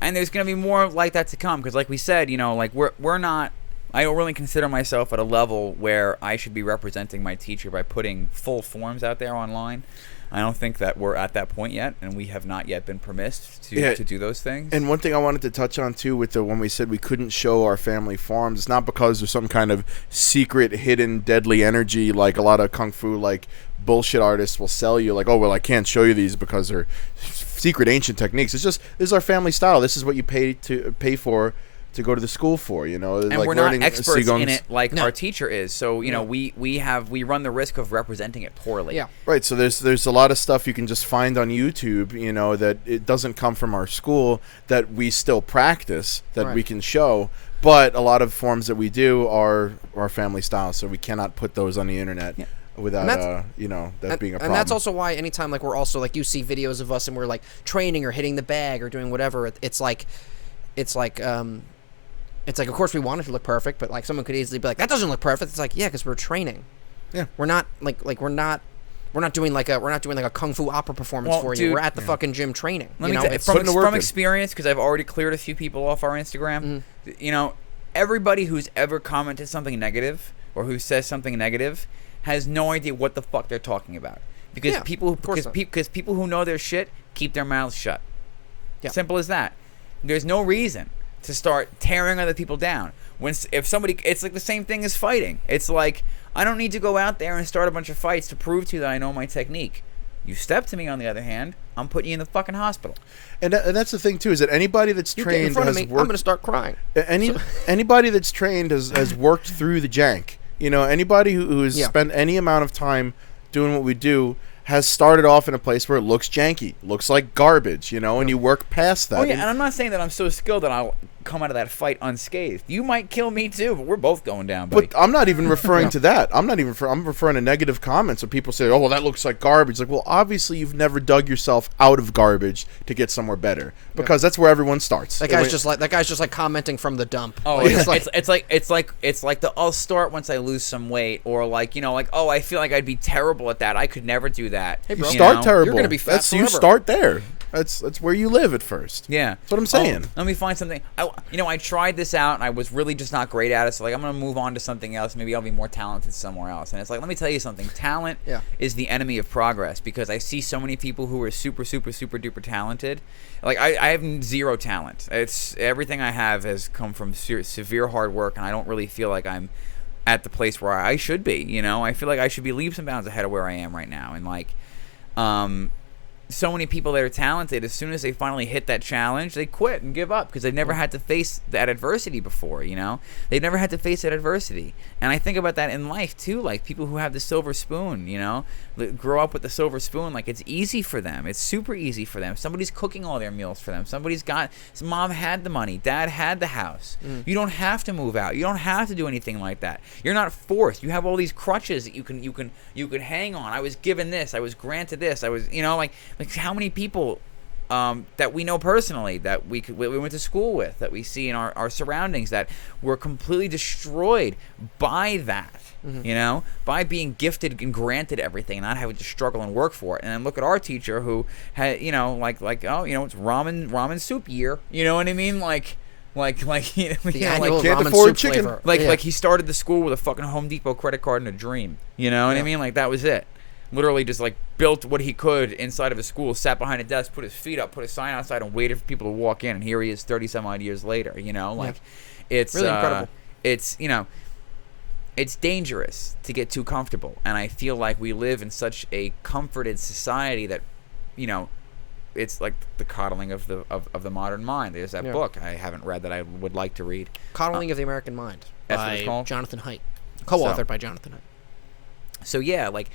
And there's gonna be more like that to come because, like we said, you know, like we're not. I don't really consider myself at a level where I should be representing my teacher by putting full forms out there online. I don't think that we're at that point yet, and we have not yet been permitted to do those things. And one thing I wanted to touch on too, with when we said we couldn't show our family forms, it's not because there's some kind of secret, hidden, deadly energy like a lot of kung fu like bullshit artists will sell you. Like, oh well, I can't show you these because they're secret ancient techniques. It's just, this is our family style. This is what you pay for to go to the school for, you know. And like we're not experts Qigongs. in it like our teacher is. So, you know, we run the risk of representing it poorly. Yeah. Right, so there's a lot of stuff you can just find on YouTube, you know, that it doesn't come from our school that we still practice, that we can show. But a lot of forms that we do are our family style, so we cannot put those on the internet. Yeah. Without you know, that being a problem. And that's also why anytime like we're also like, you see videos of us and we're like training or hitting the bag or doing whatever, it's like of course we want it to look perfect, but like someone could easily be like, that doesn't look perfect. It's like, yeah, because we're training. Yeah. We're not we're not doing like a kung fu opera performance for you. We're at the fucking gym training. From experience, because I've already cleared a few people off our Instagram. You know, everybody who's ever commented something negative or who says something negative has no idea what the fuck they're talking about. Because people who know their shit keep their mouths shut. Yeah. Simple as that. There's no reason to start tearing other people down. It's like the same thing as fighting. It's like, I don't need to go out there and start a bunch of fights to prove to you that I know my technique. You step to me, on the other hand, I'm putting you in the fucking hospital. And that's the thing too, is that anybody that's trained in front of me, I'm going to start crying. Anybody that's trained has worked through the jank. You know, anybody who has spent any amount of time doing what we do has started off in a place where it looks janky, looks like garbage, you know, and you work past that. Oh, yeah, and I'm not saying that I'm so skilled that I'll come out of that fight unscathed. You might kill me too, but we're both going down, buddy. But I'm not even referring to that. I'm referring to negative comments when people say, oh, well, that looks like garbage. Like, well, obviously you've never dug yourself out of garbage to get somewhere better, because that's where everyone starts. That guy's just like commenting from the dump. Oh, it's like the I'll start once I lose some weight, or like, you know, like, oh, I feel like I'd be terrible at that. I could never do that. Hey, bro, you start terrible. You're gonna be fat forever. You start there. That's where you live at first. Yeah, that's what I'm saying. Let me find something. I tried this out and I was really just not great at it. So like, I'm gonna move on to something else. Maybe I'll be more talented somewhere else. And it's like, let me tell you something. Talent is the enemy of progress, because I see so many people who are super, super, super duper talented. Like I have zero talent. It's everything I have has come from severe hard work, and I don't really feel like I'm at the place where I should be. You know, I feel like I should be leaps and bounds ahead of where I am right now. And like, so many people that are talented, as soon as they finally hit that challenge, they quit and give up because they've never had to face that adversity before, you know? They've never had to face that adversity. And I think about that in life, too, like people who have the silver spoon, you know? Grow up with the silver spoon, like it's easy for them. It's super easy for them. Somebody's cooking all their meals for them. Mom had the money. Dad had the house. You don't have to move out. You don't have to do anything like that. You're not forced. You have all these crutches that you can hang on. I was given this. I was granted this. I was, you know, like how many people that we know personally, that we went to school with, that we see in our surroundings, that were completely destroyed by that. You know, by being gifted and granted everything, and not having to struggle and work for it. And then look at our teacher who had, you know, like oh, you know, it's ramen soup year. You know what I mean? Like you know, can't afford chicken. Flavor. Like he started the school with a fucking Home Depot credit card and a dream. You know what I mean? Like that was it. Literally just like built what he could inside of a school, sat behind a desk, put his feet up, put a sign outside, and waited for people to walk in. And here he is, 30-some odd years later. You know, like it's really incredible. It's, you know, it's dangerous to get too comfortable, and I feel like we live in such a comforted society that, you know, it's like the coddling of the modern mind. There's that book I haven't read that I would like to read, Coddling of the American Mind, by Jonathan Haidt, co-authored by Jonathan Haidt. So yeah, like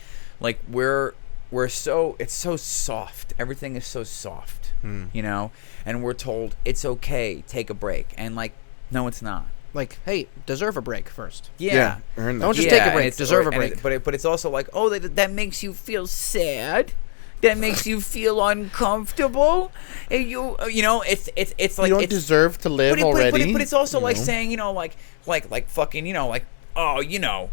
we're it's so soft. Everything is so soft, you know, and we're told it's okay, take a break, and like, no, it's not. Like, hey, deserve a break first. Yeah, earn that. Don't just Yeah, take a and break. it's- Deserve a and break. but it's also like, oh, that makes you feel sad. That makes you feel uncomfortable. And you know, it's like You don't it's, deserve to live already. But it's also like know? saying, you know, like fucking, you know, like, oh, you know,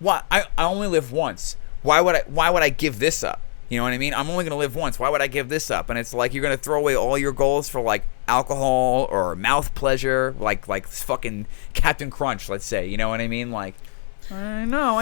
why I only live once. Why would I give this up? You know what I mean? I'm only gonna live once. Why would I give this up? And it's like you're gonna throw away all your goals for like alcohol or mouth pleasure, like fucking Captain Crunch, let's say. You know what I mean? Like, I know.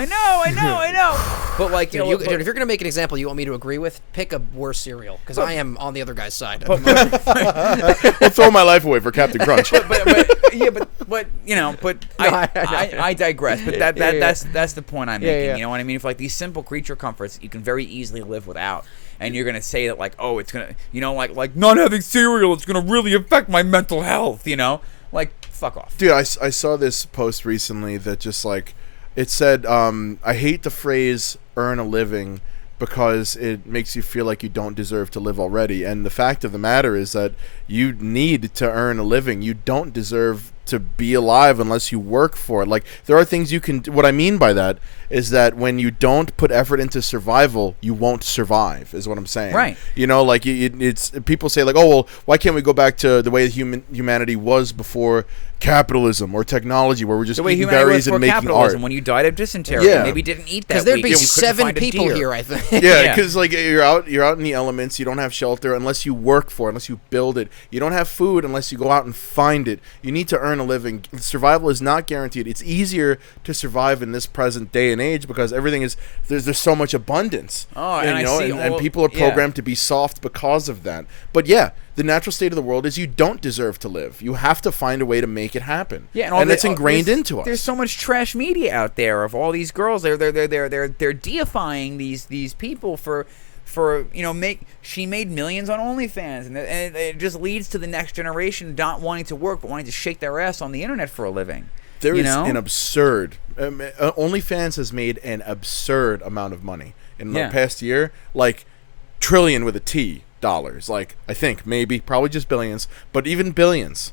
But like, you know, Dude, if you're gonna make an example you want me to agree with, pick a worse cereal because I am on the other guy's side. I'll throw my life away for Captain Crunch. but you know, but No, I digress. But that's the point I'm making. yeah. You know what I mean? If like these simple creature comforts you can very easily live without, and you're gonna say that like, oh, it's gonna, you know, like not having cereal, it's gonna really affect my mental health. You know, like fuck off. Dude, I saw this post recently that just like, it said, I hate the phrase earn a living because it makes you feel like you don't deserve to live already. And the fact of the matter is that you need to earn a living. You don't deserve to be alive unless you work for it. Like, there are things you can do. What I mean by that is that when you don't put effort into survival, you won't survive, is what I'm saying. Right. You know, like, it's people say like, oh, well, why can't we go back to the way humanity was before capitalism or technology, where we're just The way eating humanity was berries and for making capitalism, art? when you died of dysentery, Yeah. maybe didn't eat that Because there'd week, be you couldn't 7 find a people deer. here, I think. Yeah, Yeah. because like you're out in the elements. You don't have shelter unless you work for it, unless you build it. You don't have food unless you go out and find it. You need to earn a living. Survival is not guaranteed. It's easier to survive in this present day and age because everything is there's so much abundance. Oh, and I see and all- people are yeah. programmed to be soft because of that. But yeah, the natural state of the world is you don't deserve to live. You have to find a way to make it happen. Yeah, and it's ingrained there's- into us. There's so much trash media out there of all these girls. They're deifying these people for you know, she made millions on OnlyFans, and it just leads to the next generation not wanting to work but wanting to shake their ass on the internet for a living. There you is know? an absurd. OnlyFans has made an absurd amount of money in the Yeah. past year, like trillion with a T dollars. Like, I think maybe probably just billions, but even billions.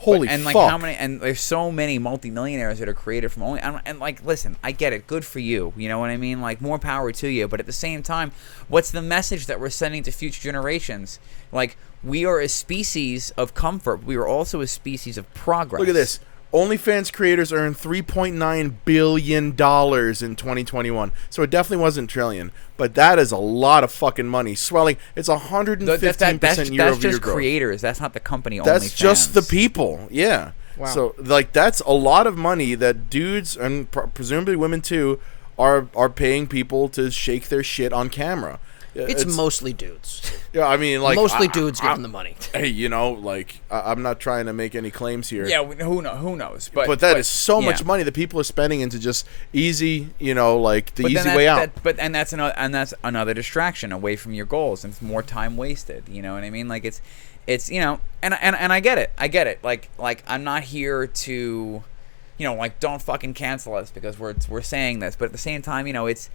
Holy and fuck! like how many? And there's so many multimillionaires that are created from only. And like, listen, I get it. Good for you. You know what I mean? Like, more power to you. But at the same time, what's the message that we're sending to future generations? Like, we are a species of comfort. We are also a species of progress. Look at this. OnlyFans creators earned $3.9 billion in 2021. So it definitely wasn't trillion, but that is a lot of fucking money. Swelling. It's 115% That's year-over-year just growth. creators. That's not the company. That's just OnlyFans. the people. Yeah. Wow. So like that's a lot of money that dudes and presumably women too are paying people to shake their shit on camera. It's mostly dudes. Yeah, I mean, like Mostly dudes giving the money. Hey, you know, like I'm not trying to make any claims here. Yeah, who knows? But that is so yeah. much money that people are spending into just easy, you know, like the But then easy way out. that's another distraction away from your goals, and it's more time wasted. You know what I mean? Like it's you know, and I get it. Like I'm not here to, you know, like don't fucking cancel us because we're saying this, but at the same time, you know, it's.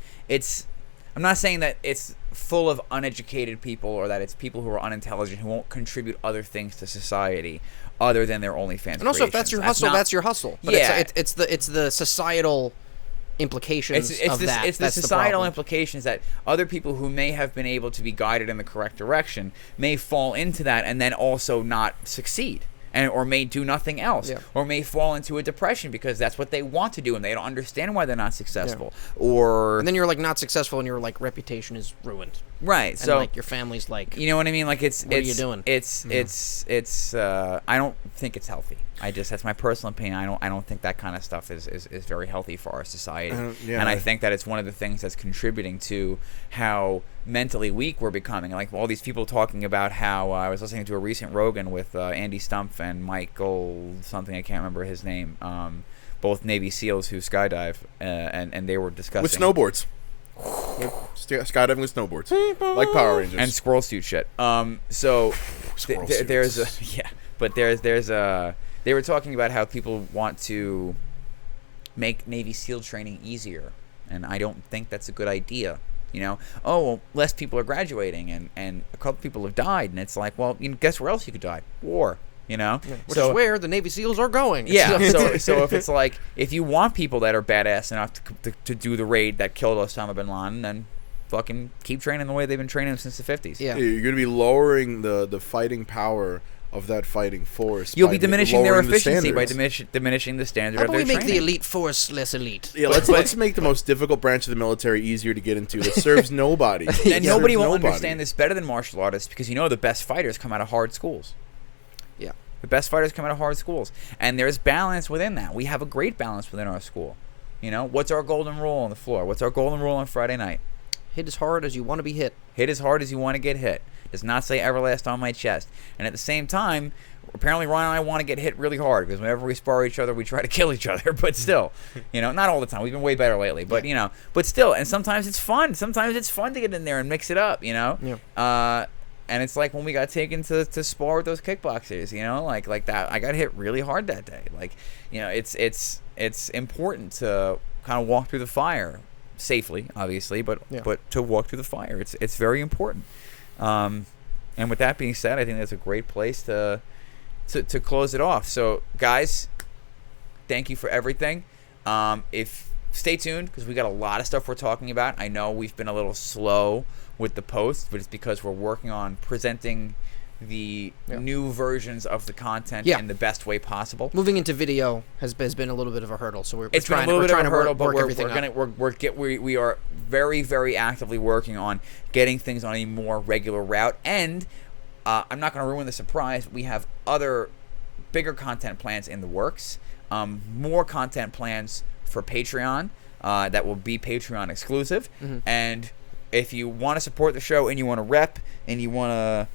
I'm not saying that it's full of uneducated people or that it's people who are unintelligent who won't contribute other things to society other than their OnlyFans. And also, if that's your hustle, that's your hustle. But Yeah. it's the societal implications of that. It's the That's societal problem. implications that other people who may have been able to be guided in the correct direction may fall into that and then also not succeed. Or may do nothing else, Yeah. or may fall into a depression because that's what they want to do and they don't understand why they're not successful. Or And then you're like not successful, and your like reputation is ruined. right, And so like your family's like, you know what I mean. Like What are you doing? It's I don't think it's healthy. That's my personal opinion. I don't think that kind of stuff is very healthy for our society. Yeah. And I think that it's one of the things that's contributing to how mentally weak we're becoming. Like all these people talking about how I was listening to a recent Rogan with Andy Stumpf and Michael something, I can't remember his name. Both Navy SEALs who skydive, and they were discussing with snowboards. Skydiving with snowboards, like Power Rangers. and squirrel suit shit. So Squirrel there's a suits. yeah, but there's a they were talking about how people want to make Navy SEAL training easier, and I don't think that's a good idea. Oh, well, less people are graduating, and a couple people have died, and it's like, well, guess where else you could die? War. Which is where the Navy SEALs are going. Yeah. so if it's like, if you want people that are badass enough to do the raid that killed Osama bin Laden, then fucking keep training the way they've been training them since the 50s. Yeah. You're going to be lowering the fighting power of that fighting force. You'll be diminishing their lowering efficiency by diminishing the standard How of about their we make training. the elite force less elite? Yeah, let's make the most difficult branch of the military easier to get into. That serves nobody. And nobody will understand this better than martial artists, because the best fighters come out of hard schools. Yeah. The best fighters come out of hard schools. And there's balance within that. We have a great balance within our school. What's our golden rule on the floor? What's our golden rule on Friday night? Hit as hard as you want to be hit. Hit as hard as you want to get hit. Does not say Everlast on my chest. And at the same time, apparently Ron and I want to get hit really hard, because whenever we spar each other, we try to kill each other. But still, not all the time. We've been way better lately. But, but still. And sometimes it's fun. Sometimes it's fun to get in there and mix it up, Yeah. And it's like when we got taken to spar with those kickboxers, like that. I got hit really hard that day. Like, it's important to kind of walk through the fire safely, obviously, but to walk through the fire, it's very important. And with that being said, I think that's a great place to close it off. So, guys, thank you for everything. Stay tuned, because we got a lot of stuff we're talking about. I know we've been a little slow with the posts, but it's because we're working on presenting the new versions of the content in the best way possible. Moving into video has been a little bit of a hurdle, so we're trying to work everything out. We are very, very actively working on getting things on a more regular route, and I'm not going to ruin the surprise. We have other bigger content plans in the works, more content plans for Patreon that will be Patreon exclusive, and if you want to support the show and you want to rep and you want to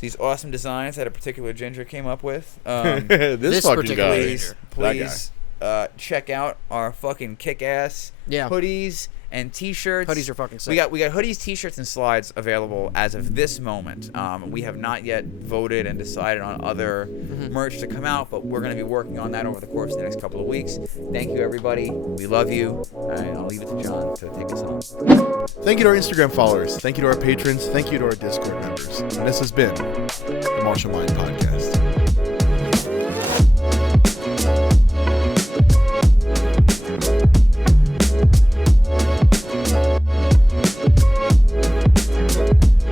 these awesome designs that a particular ginger came up with, this fucking guy, please check out our fucking kick-ass hoodies and t-shirts. Hoodies are fucking sick. We got hoodies, t-shirts, and slides available as of this moment. We have not yet voted and decided on other merch to come out, but we're going to be working on that over the course of the next couple of weeks. Thank you, everybody. We love you. And I'll leave it to John to take us on. Thank you to our Instagram followers. Thank you to our patrons. Thank you to our Discord members. And this has been the Martial Mind Podcast.